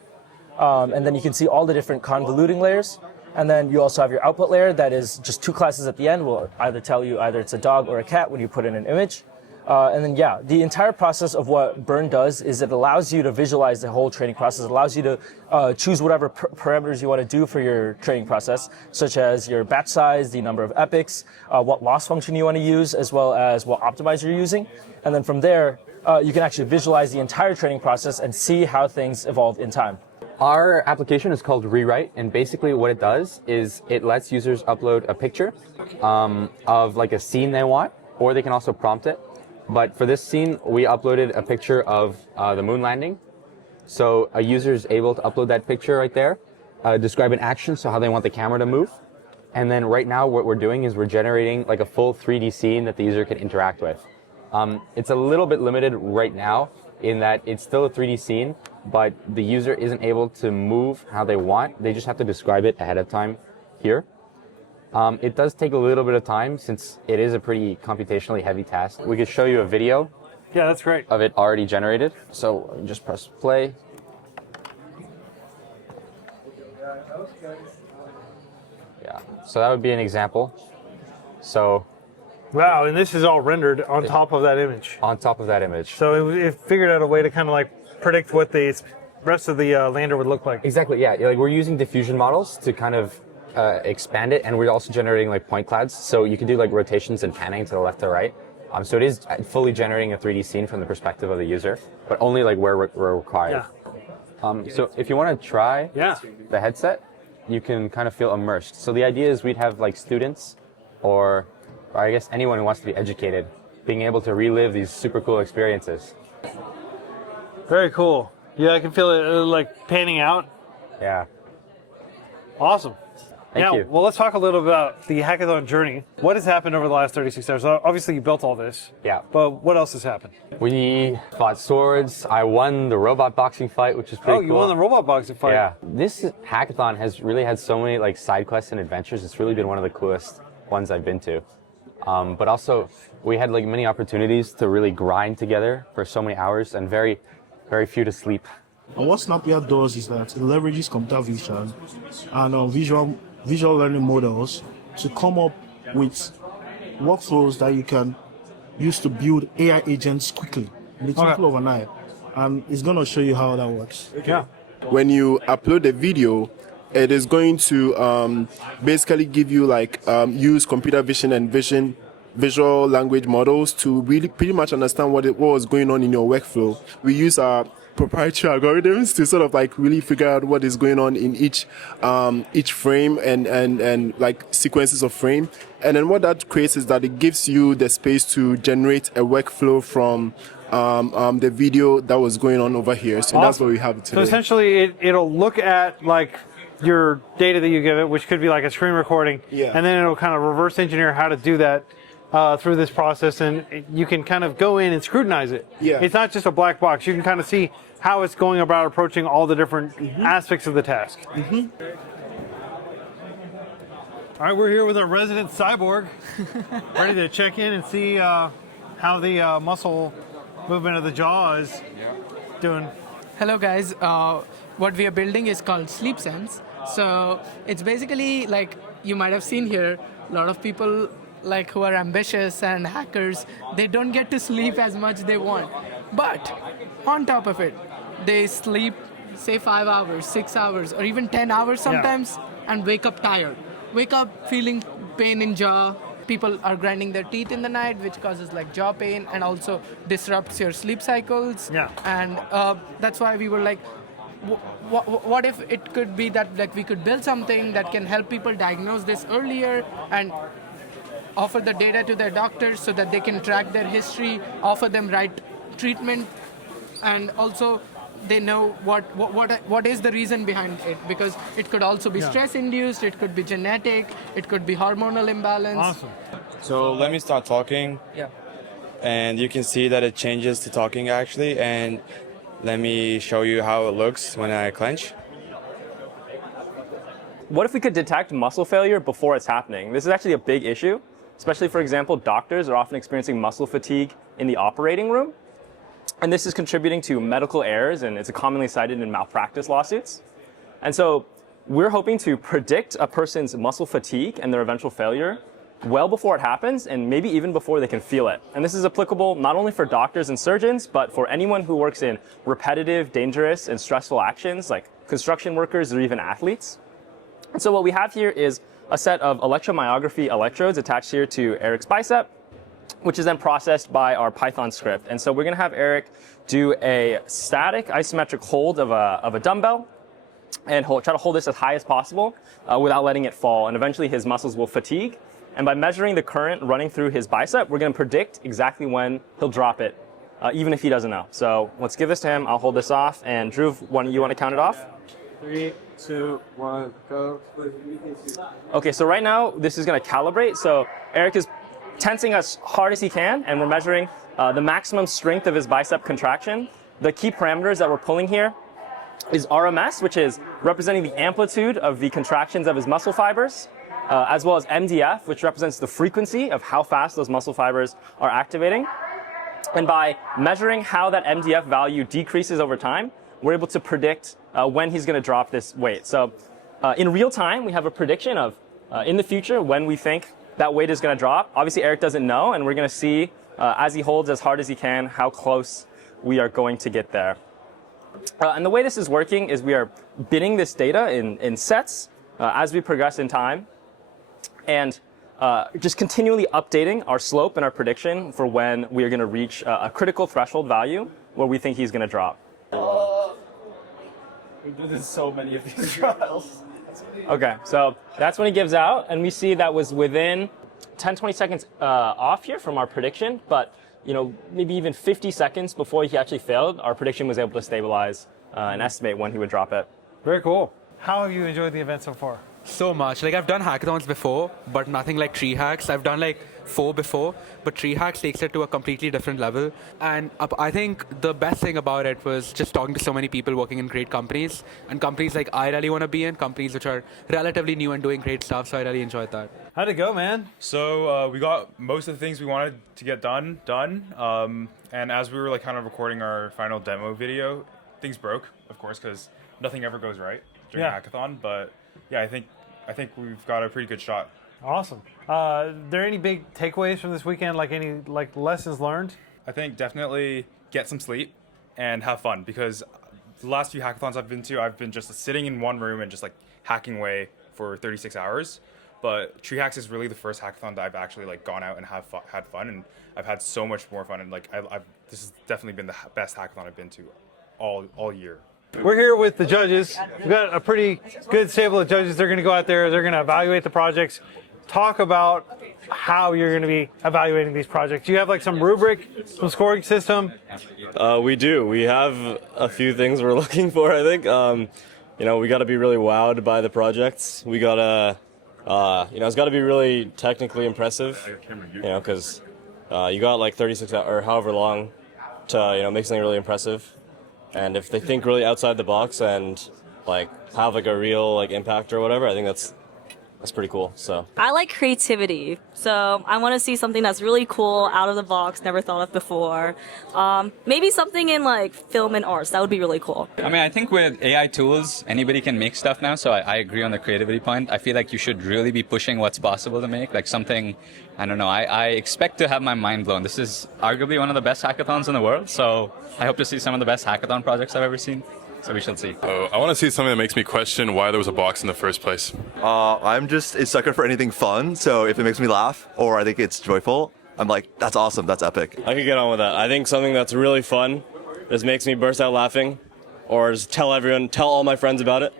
And then you can see all the different convoluting layers. And then you also have your output layer that is just 2 classes at the end. Will either tell you either it's a dog or a cat when you put in an image. And then, yeah, the entire process of what Burn does is it allows you to visualize the whole training process. It allows you to choose whatever parameters you want to do for your training process, such as your batch size, the number of epochs, what loss function you want to use, as well as what optimizer you're using. And then from there, you can actually visualize the entire training process and see how things evolve in time. Our application is called Rewrite, and basically what it does is it lets users upload a picture of like a scene they want, or they can also prompt it. But for this scene, we uploaded a picture of the moon landing. So a user is able to upload that picture right there, describe an action, so how they want the camera to move. And then right now what we're doing is we're generating like a full 3D scene that the user can interact with. It's a little bit limited right now in that it's still a 3D scene, but the user isn't able to move how they want. They just have to describe it ahead of time here. It does take a little bit of time since it is a pretty computationally heavy task. We could show you a video. Yeah, that's great. Of it already generated. So just press play. Yeah, so that would be an example. So. Wow, and this is all rendered on top of that image. On top of that image. So it figured out a way to kind of like predict what the rest of the lander would look like. Exactly, yeah. Like we're using diffusion models to kind of expand it, and we're also generating like point clouds, so you can do like rotations and panning to the left or right. So it is fully generating a 3D scene from the perspective of the user, but only like where required. Yeah. So if you want to try the headset, you can kind of feel immersed. So the idea is we'd have like students, or I guess anyone who wants to be educated, being able to relive these super cool experiences. Very cool. Yeah, I can feel it like panning out. Yeah. Awesome. Thank you. Well, let's talk a little about the hackathon journey. What has happened over the last 36 hours? Obviously, you built all this. Yeah. But what else has happened? We fought swords. I won the robot boxing fight, which is pretty cool. Oh, you won the robot boxing fight. Yeah. This hackathon has really had so many like side quests and adventures. It's really been one of the coolest ones I've been to. But also, we had like many opportunities to really grind together for so many hours and very, very few to sleep. And what Snappier does is that it leverages computer vision and visual learning models to come up with workflows that you can use to build AI agents quickly, literally overnight. And it's going to show you how that works. Yeah. When you upload a video, it is going to basically give you like use computer vision and visual language models to really pretty much understand what was going on in your workflow. We use our proprietary algorithms to sort of like really figure out what is going on in each frame and like sequences of frame. And then what that creates is that it gives you the space to generate a workflow from the video that was going on over here. So that's what we have today. So essentially it'll look at like your data that you give it, which could be like a screen recording, and then it'll kind of reverse engineer how to do that through this process, and you can kind of go in and scrutinize it. Yeah. It's not just a black box. You can kind of see how it's going about approaching all the different aspects of the task. All right, we're here with our resident cyborg, ready to check in and see how the muscle movement of the jaw is doing. Hello guys, what we are building is called Sleep Sense. So it's basically like you might have seen here, a lot of people like who are ambitious and hackers, they don't get to sleep as much they want. But on top of it, they sleep say 5 hours, 6 hours, or even 10 hours sometimes, and wake up tired. Wake up feeling pain in jaw. People are grinding their teeth in the night, which causes like jaw pain and also disrupts your sleep cycles. Yeah. And that's why we were like, what if it could be that like we could build something that can help people diagnose this earlier and offer the data to their doctors so that they can track their history, offer them right treatment, and also they know what is the reason behind it, because it could also be stress induced, it could be genetic, it could be hormonal imbalance. Awesome. So let me start talking. Yeah. And you can see that it changes to talking actually, and Let me show you how it looks when I clench. What if we could detect muscle failure before it's happening? This is actually a big issue, especially, for example, doctors are often experiencing muscle fatigue in the operating room. And this is contributing to medical errors, and it's commonly cited in malpractice lawsuits. And so we're hoping to predict a person's muscle fatigue and their eventual failure well before it happens, and maybe even before they can feel it. And this is applicable not only for doctors and surgeons, but for anyone who works in repetitive, dangerous, and stressful actions like construction workers or even athletes. And so what we have here is a set of electromyography electrodes attached here to Eric's bicep, which is then processed by our Python script. And so we're going to have Eric do a static isometric hold of a dumbbell and try to hold this as high as possible without letting it fall. And eventually his muscles will fatigue. And by measuring the current running through his bicep, we're going to predict exactly when he'll drop it, even if he doesn't know. So let's give this to him. I'll hold this off. And Drew, you want to count it off? 3, 2, 1, go. Okay, so right now this is going to calibrate. So Eric is tensing as hard as he can, and we're measuring the maximum strength of his bicep contraction. The key parameters that we're pulling here is RMS, which is representing the amplitude of the contractions of his muscle fibers, as well as MDF, which represents the frequency of how fast those muscle fibers are activating. And by measuring how that MDF value decreases over time, we're able to predict when he's going to drop this weight. So in real time, we have a prediction of, in the future, when we think that weight is going to drop. Obviously, Eric doesn't know, and we're going to see, as he holds as hard as he can, how close we are going to get there. And the way this is working is we are binning this data in sets as we progress in time, and just continually updating our slope and our prediction for when we are going to reach a critical threshold value where we think he's going to drop. We do this so many of these trials. Okay, so that's when he gives out, and we see that was within 10-20 seconds off here from our prediction, but maybe even 50 seconds before he actually failed, our prediction was able to stabilize and estimate when he would drop it. Very cool. How have you enjoyed the event so far? So much. Like, I've done hackathons before, but nothing like TreeHacks. I've done like 4 before, but TreeHacks takes it to a completely different level. And I think the best thing about it was just talking to so many people working in great companies, and companies like I really want to be in, companies which are relatively new and doing great stuff, so I really enjoyed that. How'd it go, man? So we got most of the things we wanted to get done. And as we were kind of recording our final demo video, things broke, of course, because nothing ever goes right during a hackathon. But yeah, I think we've got a pretty good shot. Awesome. Are there any big takeaways from this weekend, like any lessons learned? I think definitely get some sleep and have fun, because the last few hackathons I've been to, I've been just sitting in one room and just hacking away for 36 hours. But TreeHacks is really the first hackathon that I've actually gone out and had fun, and I've had so much more fun. And this has definitely been the best hackathon I've been to all year. We're here with the judges. We've got a pretty good stable of judges. They're going to go out there. They're going to evaluate the projects. Talk about how you're going to be evaluating these projects. Do you have some rubric, some scoring system? We do. We have a few things we're looking for, I think. We got to be really wowed by the projects. We got to, it's got to be really technically impressive, because you got 36 hours or however long to, make something really impressive. And if they think really outside the box and have a real impact or whatever, I think that's pretty cool. So I like creativity, so I want to see something that's really cool, out of the box, never thought of before. Maybe something in film and arts. That would be really cool. I mean, I think with AI tools, anybody can make stuff now, so I agree on the creativity point. I feel like you should really be pushing what's possible to make, something, I don't know, I expect to have my mind blown. This is arguably one of the best hackathons in the world, so I hope to see some of the best hackathon projects I've ever seen. So we shall see. I want to see something that makes me question why there was a box in the first place. I'm just a sucker for anything fun, so if it makes me laugh or I think it's joyful, I'm like, that's awesome, that's epic. I could get on with that. I think something that's really fun, just makes me burst out laughing, or just tell all my friends about it.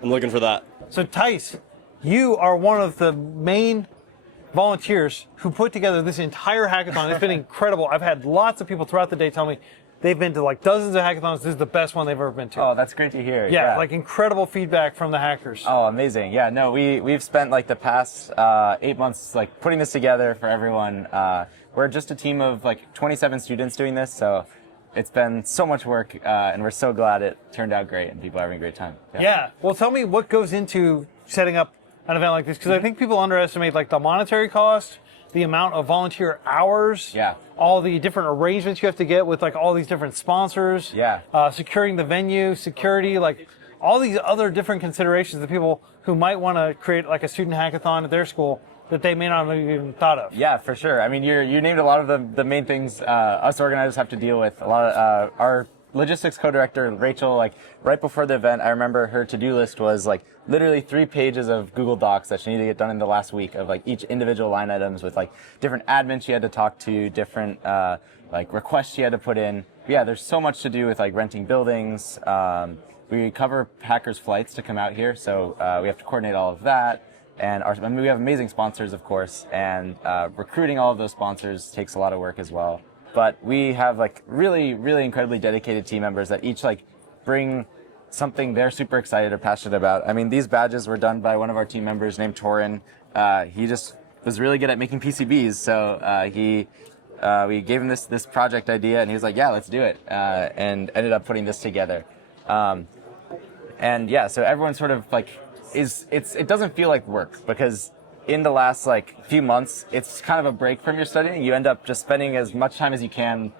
I'm looking for that. So Tice, you are one of the main volunteers who put together this entire hackathon. It's been incredible. I've had lots of people throughout the day tell me they've been to dozens of hackathons. This is the best one they've ever been to. Oh, that's great to hear. Yeah, incredible feedback from the hackers. Oh, amazing. Yeah, no, we've spent the past 8 months putting this together for everyone. We're just a team of 27 students doing this, so it's been so much work, and we're so glad it turned out great and people are having a great time. Yeah. Well, tell me what goes into setting up an event like this, because I think people underestimate like the monetary cost, the amount of volunteer hours, all the different arrangements you have to get with like all these different sponsors, securing the venue, security, like all these other different considerations that people who might want to create like a student hackathon at their school that they may not have even thought of. Yeah, for sure. I mean, you named a lot of the main things us organizers have to deal with. A lot of our logistics co-director, Rachel, like right before the event, I remember her to-do list was like literally 3 pages of Google Docs that she needed to get done in the last week of like each individual line items with like different admins she had to talk to, different like requests she had to put in. But yeah, there's so much to do with like renting buildings. We cover hackers' flights to come out here, so we have to coordinate all of that. And we have amazing sponsors, of course, and recruiting all of those sponsors takes a lot of work as well. But we have like really, really incredibly dedicated team members that each like bring something they're super excited or passionate about. I mean, these badges were done by one of our team members named Torin. He just was really good at making PCBs, so we gave him this project idea, and he was like, "Yeah, let's do it," and ended up putting this together. And yeah, so everyone sort of like it doesn't feel like work, because in the last like few months, it's kind of a break from your studying. You end up just spending as much time as you can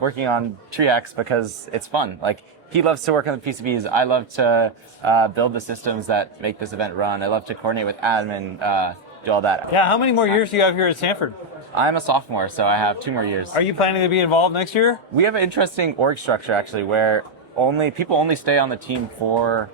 working on TreeHacks because it's fun. Like, he loves to work on the PCBs. I love to build the systems that make this event run. I love to coordinate with admin, do all that. Yeah, how many more years do you have here at Stanford? I'm a sophomore, so I have 2 more years. Are you planning to be involved next year? We have an interesting org structure, actually, where people only stay on the team for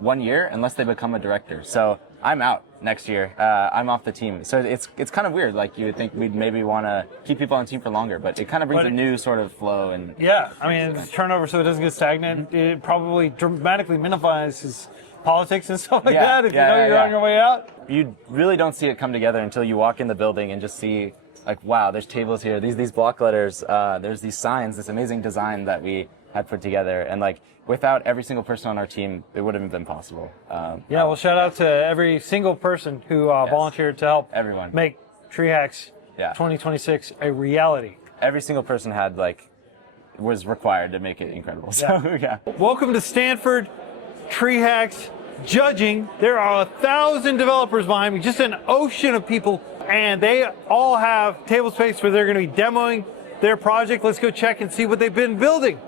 1 year unless they become a director. So I'm out next year. I'm off the team. So it's kind of weird. Like, you would think we'd maybe want to keep people on the team for longer, but it kind of brings a new sort of flow. And yeah, I mean, it's turnover so it doesn't get stagnant. It probably dramatically minimizes politics and stuff like that if you know you're on your way out. You really don't see it come together until you walk in the building and just see, like, wow, there's tables here, these block letters, there's these signs, this amazing design that we had put together. And like, without every single person on our team, it wouldn't have been possible. Well, shout out to every single person who volunteered to help make TreeHacks 2026 a reality. Every single person was required to make it incredible. So yeah. Welcome to Stanford TreeHacks judging. There are 1,000 developers behind me, just an ocean of people, and they all have table space where they're going to be demoing their project. Let's go check and see what they've been building.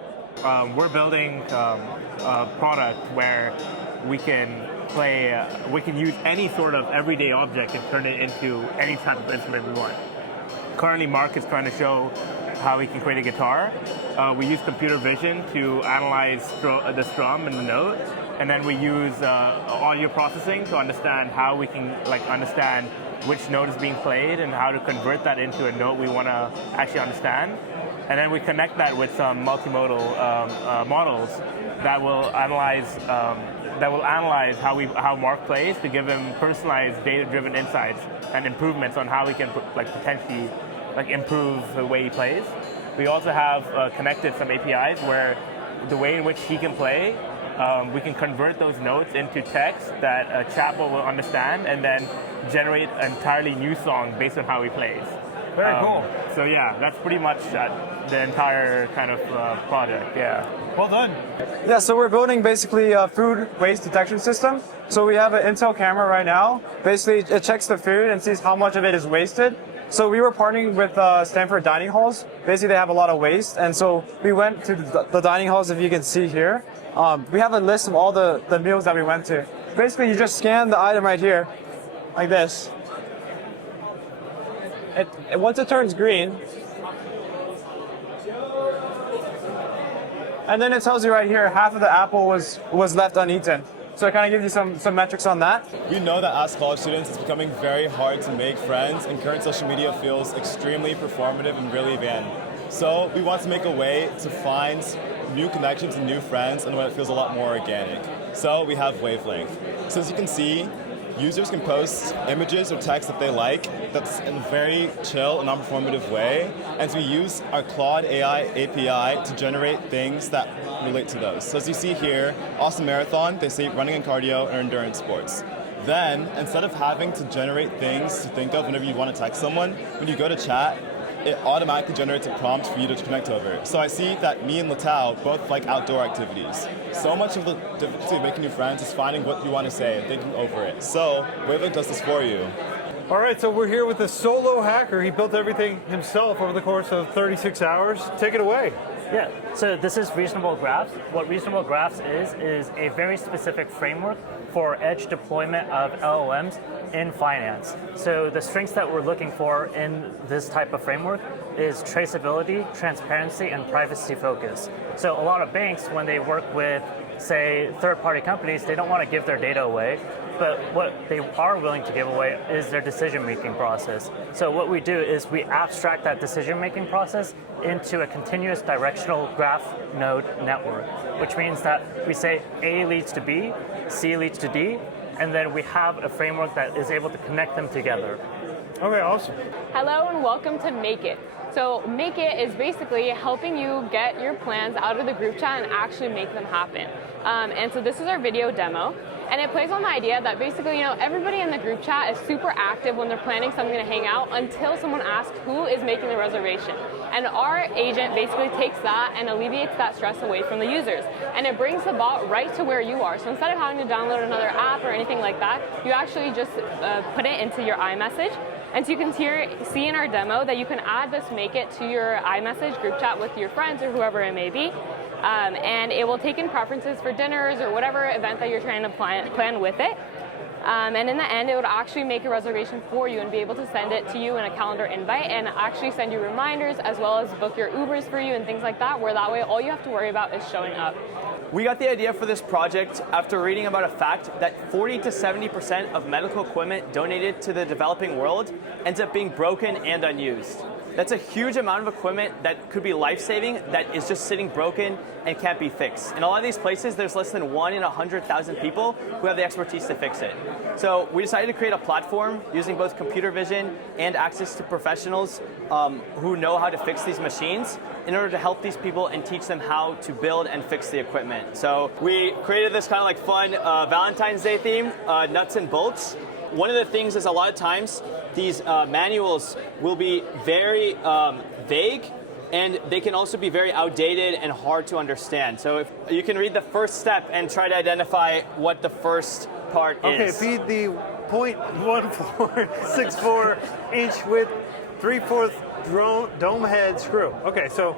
We're building a product where we can we can use any sort of everyday object and turn it into any type of instrument we want. Currently, Mark is trying to show how we can create a guitar. We use computer vision to analyze the strum and the note, and then we use audio processing to understand how we can understand which note is being played and how to convert that into a note we want to actually understand. And then we connect that with some multimodal models that will analyze how Mark plays to give him personalized, data-driven insights and improvements on how we can potentially improve the way he plays. We also have connected some APIs where the way in which he can play, we can convert those notes into text that a chatbot will understand and then generate an entirely new song based on how he plays. Very cool. So yeah, that's pretty much the entire kind of project. Yeah. Well done. Yeah, so we're building basically a food waste detection system. So we have an Intel camera right now. Basically, it checks the food and sees how much of it is wasted. So we were partnering with Stanford dining halls. Basically, they have a lot of waste, and so we went to the dining halls, if you can see here. We have a list of all the meals that we went to. Basically, you just scan the item right here, like this. Once it turns green, and then it tells you right here half of the apple was left uneaten. So it kind of gives you some metrics on that. We know that as college students, it's becoming very hard to make friends, and current social media feels extremely performative and really vain. So we want to make a way to find new connections and new friends in a way that feels a lot more organic. So we have Wavelength. So as you can see, users can post images or text that they like that's in a very chill and non-performative way, and we use our Claude AI API to generate things that relate to those. So as you see here, Awesome Marathon, they say running and cardio or endurance sports. Then, instead of having to generate things to think of whenever you want to text someone, when you go to chat, it automatically generates a prompt for you to connect over. So I see that me and Latau both like outdoor activities. So much of the difficulty of making new friends is finding what you want to say and thinking over it. So Wavelength does this for you. All right, so we're here with a solo hacker. He built everything himself over the course of 36 hours. Take it away. Yeah, so this is Reasonable Graphs. What Reasonable Graphs is a very specific framework for edge deployment of LLMs in finance. So the strengths that we're looking for in this type of framework is traceability, transparency, and privacy focus. So a lot of banks, when they work with, say, third-party companies, they don't want to give their data away. But what they are willing to give away is their decision-making process. So what we do is we abstract that decision-making process into a continuous directional graph node network, which means that we say A leads to B, C leads to D, and then we have a framework that is able to connect them together. Okay, awesome. Hello and welcome to Make It. So Make It is basically helping you get your plans out of the group chat and actually make them happen. And so this is our video demo. And it plays on the idea that basically, everybody in the group chat is super active when they're planning something to hang out until someone asks who is making the reservation. And our agent basically takes that and alleviates that stress away from the users. And it brings the bot right to where you are. So instead of having to download another app or anything like that, you actually just put it into your iMessage. And so you can see in our demo that you can add this Make It to your iMessage group chat with your friends or whoever it may be. And it will take in preferences for dinners or whatever event that you're trying to plan with it. And in the end, it would actually make a reservation for you and be able to send it to you in a calendar invite and actually send you reminders as well as book your Ubers for you and things like that, where that way all you have to worry about is showing up. We got the idea for this project after reading about a fact that 40 to 70% of medical equipment donated to the developing world ends up being broken and unused. That's a huge amount of equipment that could be life-saving that is just sitting broken and can't be fixed. In a lot of these places, there's less than 1 in 100,000 people who have the expertise to fix it. So we decided to create a platform using both computer vision and access to professionals who know how to fix these machines in order to help these people and teach them how to build and fix the equipment. So we created this kind of like fun Valentine's Day theme, nuts and bolts. One of the things is a lot of times these manuals will be very vague, and they can also be very outdated and hard to understand. So if you can read the first step and try to identify what the first part is. Okay, feed the 0.1464 inch width, 3/4 dome head screw. Okay, so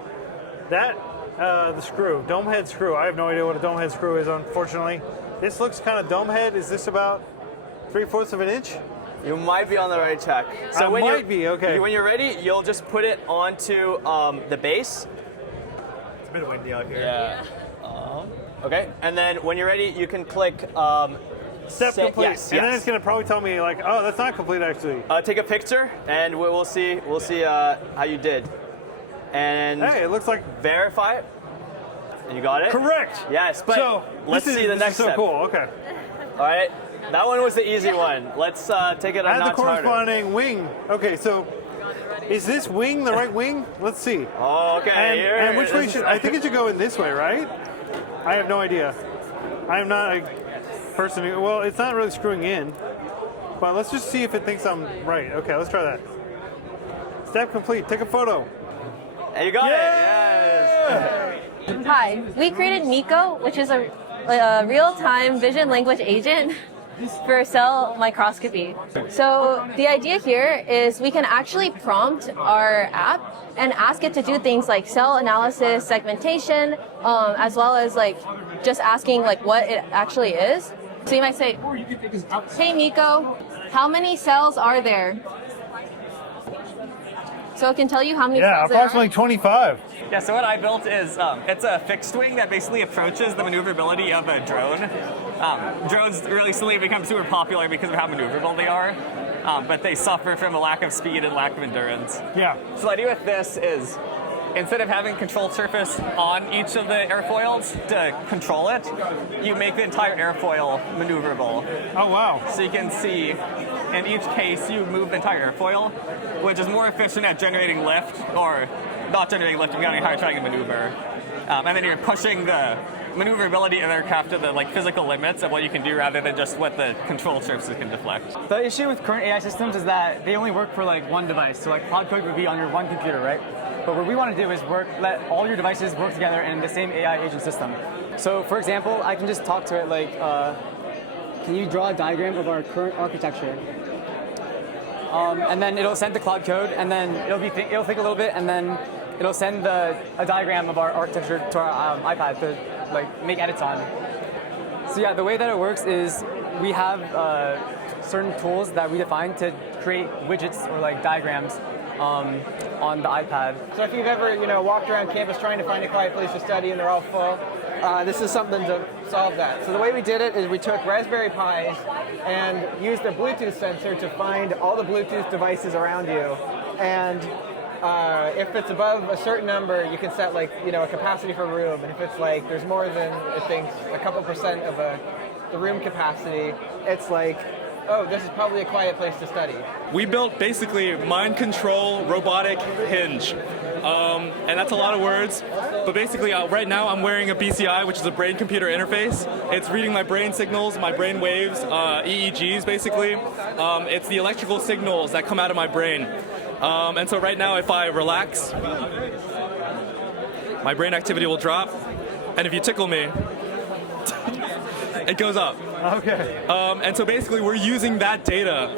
that, the screw, dome head screw. I have no idea what a dome head screw is, unfortunately. This looks kind of dome head. Is this about 3/4 of an inch? You might be on the right track. So when you're ready, you'll just put it onto the base. It's a bit windy out here. Yeah. Okay, and then when you're ready, you can click Step complete. Yes, and then it's going to probably tell me like, oh, that's not complete actually. Take a picture, and we'll see how you did. And hey, it looks like verify it. And you got it? Correct. Yes, but so let's see the next step. step. So cool. Okay. All right. That one was the easy one. Let's take it a Add notch the corresponding harder. wing. Okay, so is this wing the right wing? Let's see. Oh, okay. And which way should I think it should go in this way, right? I have no idea. I am not a person who, well, it's not really screwing in. But let's just see if it thinks I'm right. Okay, let's try that. Step complete. Take a photo. And you got it. Yes. Hi, we created Miko, which is a real-time vision language agent for cell microscopy. So the idea here is we can actually prompt our app and ask it to do things like cell analysis, segmentation, as well as like just asking like what it actually is. So you might say, hey Miko, how many cells are there? So it can tell you how many cells there are. Yeah, approximately 25. Yeah, so what I built is, it's a fixed wing that basically approaches the maneuverability of a drone. Drones recently have become super popular because of how maneuverable they are, but they suffer from a lack of speed and lack of endurance. Yeah. So the idea with this is, instead of having controlled surface on each of the airfoils to control it, you make the entire airfoil maneuverable. Oh, wow. So you can see, in each case, you move the entire airfoil, which is more efficient at generating lift, or not generating lift, you're getting higher trying to maneuver. And then you're pushing the maneuverability in aircraft to the physical limits of what you can do rather than just what the control surfaces can deflect. The issue with current AI systems is that they only work for one device. So Cloud Code would be on your one computer, right? But what we want to do is let all your devices work together in the same AI agent system. So for example, I can just talk to it can you draw a diagram of our current architecture? And then it'll send the Cloud Code, and then it'll think a little bit, and then it'll send a diagram of our architecture to our iPad to make edits on. So yeah, the way that it works is we have certain tools that we define to create widgets or diagrams on the iPad. So if you've ever walked around campus trying to find a quiet place to study and they're all full, this is something to solve that. So the way we did it is we took Raspberry Pis and used a Bluetooth sensor to find all the Bluetooth devices around you. And if it's above a certain number, you can set a capacity for a room. And if it's there's more than, I think, a couple percent of the room capacity, it's oh, this is probably a quiet place to study. We built basically mind control robotic hinge. And that's a lot of words, but basically right now I'm wearing a BCI, which is a brain-computer interface. It's reading my brain signals, my brain waves, EEGs basically. It's the electrical signals that come out of my brain. And so right now if I relax, my brain activity will drop, and if you tickle me, it goes up. Okay. And so basically we're using that data,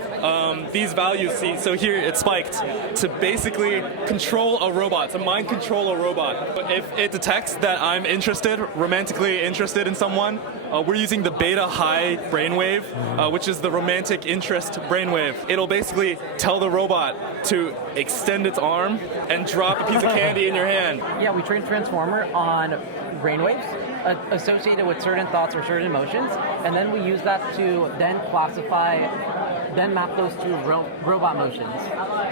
these values, so here it's spiked, to basically control a robot, to mind control a robot. If it detects that I'm romantically interested in someone, we're using the beta high brainwave, which is the romantic interest brainwave. It'll basically tell the robot to extend its arm and drop a piece of candy in your hand. Yeah, we trained Transformer on brainwaves associated with certain thoughts or certain emotions, and then we use that to then map those to robot motions.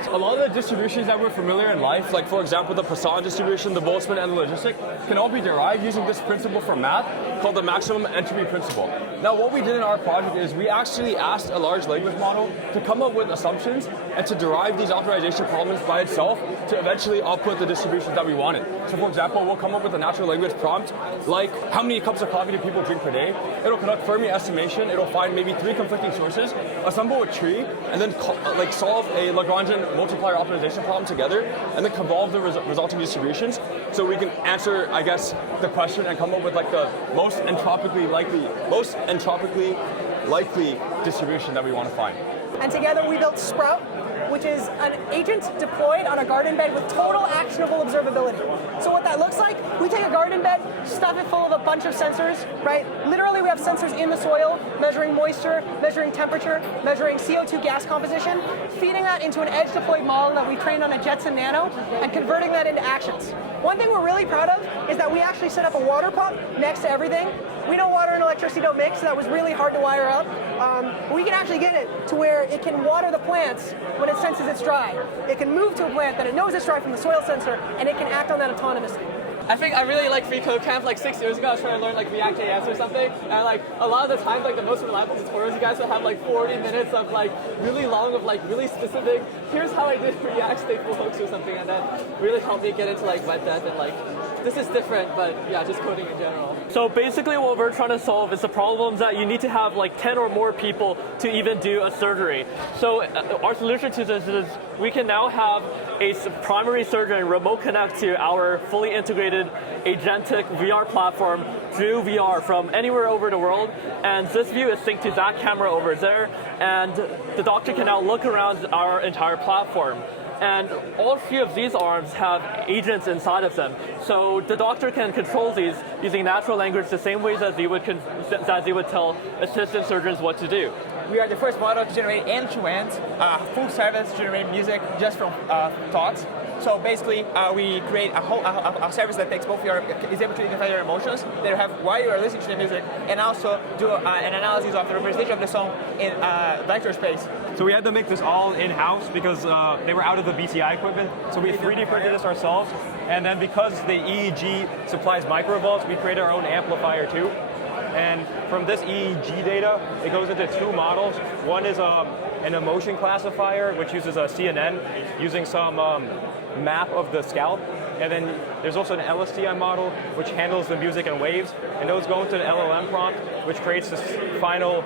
A lot of the distributions that we're familiar in life, like for example the Poisson distribution, the Boltzmann, and the logistic, can all be derived using this principle from math called the maximum entropy principle. Now what we did in our project is we actually asked a large language model to come up with assumptions and to derive these optimization problems by itself to eventually output the distributions that we wanted. So for example, we'll come up with a natural language prompt like how many cups of coffee do people drink per day? It'll conduct Fermi estimation, it'll find maybe 3 conflicting sources, assemble a tree, and then solve a Lagrangian multiplier optimization problem together, and then convolve the resulting distributions, so we can answer, I guess, the question and come up with the most entropically likely distribution that we want to find. And together we built Sprout, which is an agent deployed on a garden bed with total actionable observability. So what that looks like, we take a garden bed, stuff it full of a bunch of sensors, right? Literally we have sensors in the soil, measuring moisture, measuring temperature, measuring CO2 gas composition, feeding that into an edge-deployed model that we trained on a Jetson Nano, and converting that into actions. One thing we're really proud of is that we actually set up a water pump next to everything. We know water and electricity don't mix, so that was really hard to wire up. We can actually get it to where it can water the plants when it senses it's dry. It can move to a plant that it knows it's dry from the soil sensor, and it can act on that autonomously. I think I really like freeCodeCamp. 6 years ago, I was trying to learn React.js or something, and a lot of the time, the most reliable tutorials you guys will have 40 minutes of really long of really specific. Here's how I did React stateful hooks or something, and that really helped me get into wet dev and this is different, but yeah, just coding in general. So basically, what we're trying to solve is the problems that you need to have 10 or more people to even do a surgery. So our solution to this is we can now have a primary surgeon remote connect to our fully integrated agentic VR platform through VR from anywhere over the world, and this view is synced to that camera over there, and the doctor can now look around our entire platform. And all 3 of these arms have agents inside of them. So the doctor can control these using natural language the same ways as he would tell assistant surgeons what to do. We are the first model to generate end-to-end full service generate music just from thoughts. So basically, we create a service that takes is able to identify your emotions, that have why you are listening to the music, and also do an analysis of the representation of the song in vector space. So we had to make this all in-house because they were out of the BCI equipment. So we 3D printed this ourselves, and then because the EEG supplies microvolts, we created our own amplifier too. And from this EEG data, it goes into 2 models. One is an emotion classifier, which uses a CNN using some map of the scalp. And then there's also an LSTM model, which handles the music and waves. And those go into an LLM prompt, which creates this final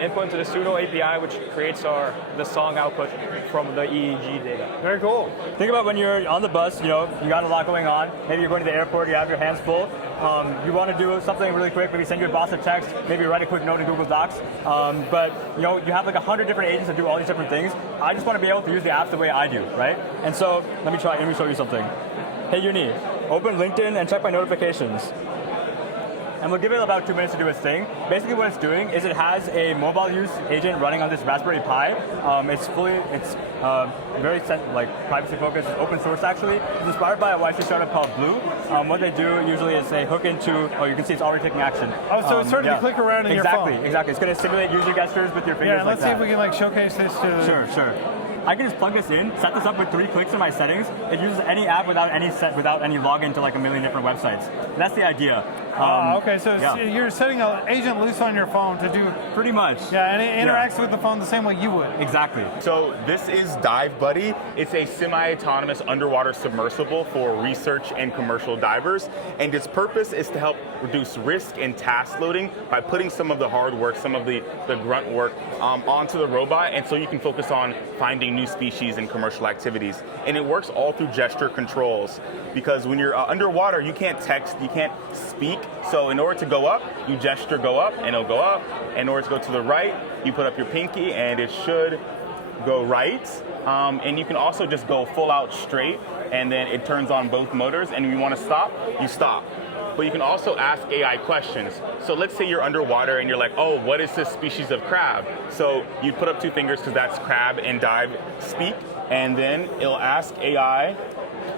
input into the pseudo API, which creates the song output from the EEG data. Very cool. Think about when you're on the bus, you got a lot going on. Maybe you're going to the airport, you have your hands full. You want to do something really quick, maybe send your boss a text, maybe write a quick note in Google Docs. But you have like 100 different agents that do all these different things. I just want to be able to use the apps the way I do, right? And so let me show you something. Hey Uni, open LinkedIn and check my notifications. And we'll give it about 2 minutes to do its thing. Basically what it's doing is it has a mobile use agent running on this Raspberry Pi. It's very privacy focused, it's open source actually. It's inspired by a YC startup called Blue. What they do usually is they hook into, you can see it's already taking action. Oh, so it's starting to click around in your phone. Exactly. It's going to simulate user gestures with your fingers yeah, let's see if we can showcase this to... Sure. I can just plug this in, set this up with 3 clicks in my settings. It uses any app without any login to like a million different websites. That's the idea. Okay, so you're setting an agent loose on your phone to do... Pretty much. Yeah, and it interacts with the phone the same way you would. Exactly. So this is Dive Buddy. It's a semi-autonomous underwater submersible for research and commercial divers. And its purpose is to help reduce risk and task loading by putting some of the hard work, some of the grunt work onto the robot. And so you can focus on finding new species and commercial activities. And it works all through gesture controls. Because when you're underwater, you can't text, you can't speak. So in order to go up, you gesture go up and it'll go up. In order to go to the right, you put up your pinky and it should go right. And you can also just go full out straight and then it turns on both motors. And if you want to stop, you stop. But you can also ask AI questions. So let's say you're underwater and you're like, oh, what is this species of crab? So you put up 2 fingers because that's crab and dive speak. And then it'll ask AI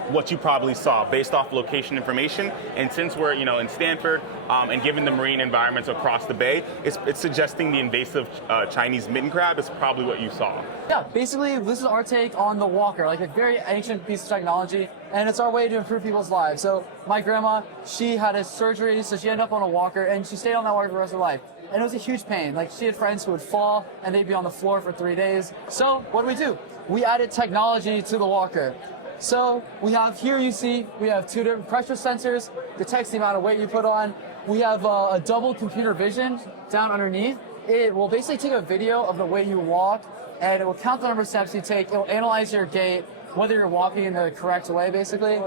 what you probably saw based off location information. And since we're in Stanford and given the marine environments across the bay, it's suggesting the invasive Chinese mitten crab is probably what you saw. Yeah, basically this is our take on the walker, like a very ancient piece of technology, and it's our way to improve people's lives. So my grandma, she had a surgery, so she ended up on a walker, and she stayed on that walker for the rest of her life. And it was a huge pain. Like, she had friends who would fall and they'd be on the floor for 3 days. So what do? We added technology to the walker. So we have here, you see, we have 2 different pressure sensors, detects the amount of weight you put on. We have a double computer vision down underneath. It will basically take a video of the way you walk, and it will count the number of steps you take. It will analyze your gait, whether you're walking in the correct way, basically.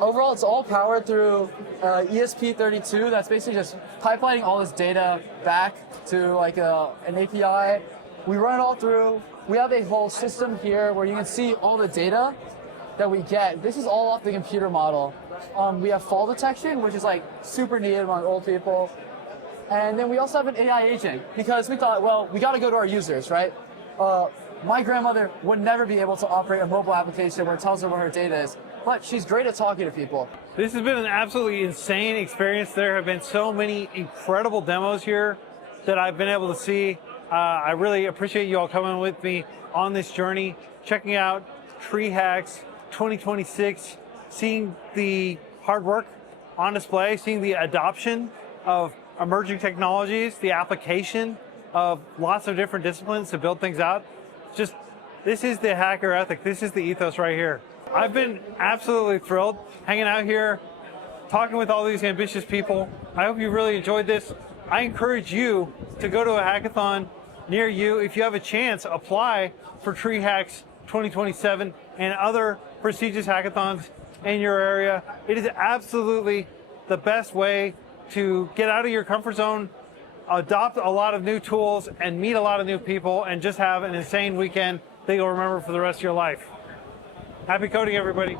Overall, it's all powered through ESP32. That's basically just pipelining all this data back to like an API. We run it all through. We have a whole system here where you can see all the data that we get. This is all off the computer model. We have fall detection, which is like super needed among old people. And then we also have an AI agent because we thought, well, we got to go to our users, right? My grandmother would never be able to operate a mobile application where it tells her where her data is, but she's great at talking to people. This has been an absolutely insane experience. There have been so many incredible demos here that I've been able to see. I really appreciate you all coming with me on this journey, checking out TreeHacks 2026, seeing the hard work on display, seeing the adoption of emerging technologies, the application of lots of different disciplines to build things out. This is the hacker ethic. This is the ethos right here. I've been absolutely thrilled hanging out here, talking with all these ambitious people. I hope you really enjoyed this. I encourage you to go to a hackathon near you. If you have a chance, apply for TreeHacks 2027 and other prestigious hackathons in your area. It is absolutely the best way to get out of your comfort zone, adopt a lot of new tools, and meet a lot of new people, and just have an insane weekend that you'll remember for the rest of your life. Happy coding, everybody.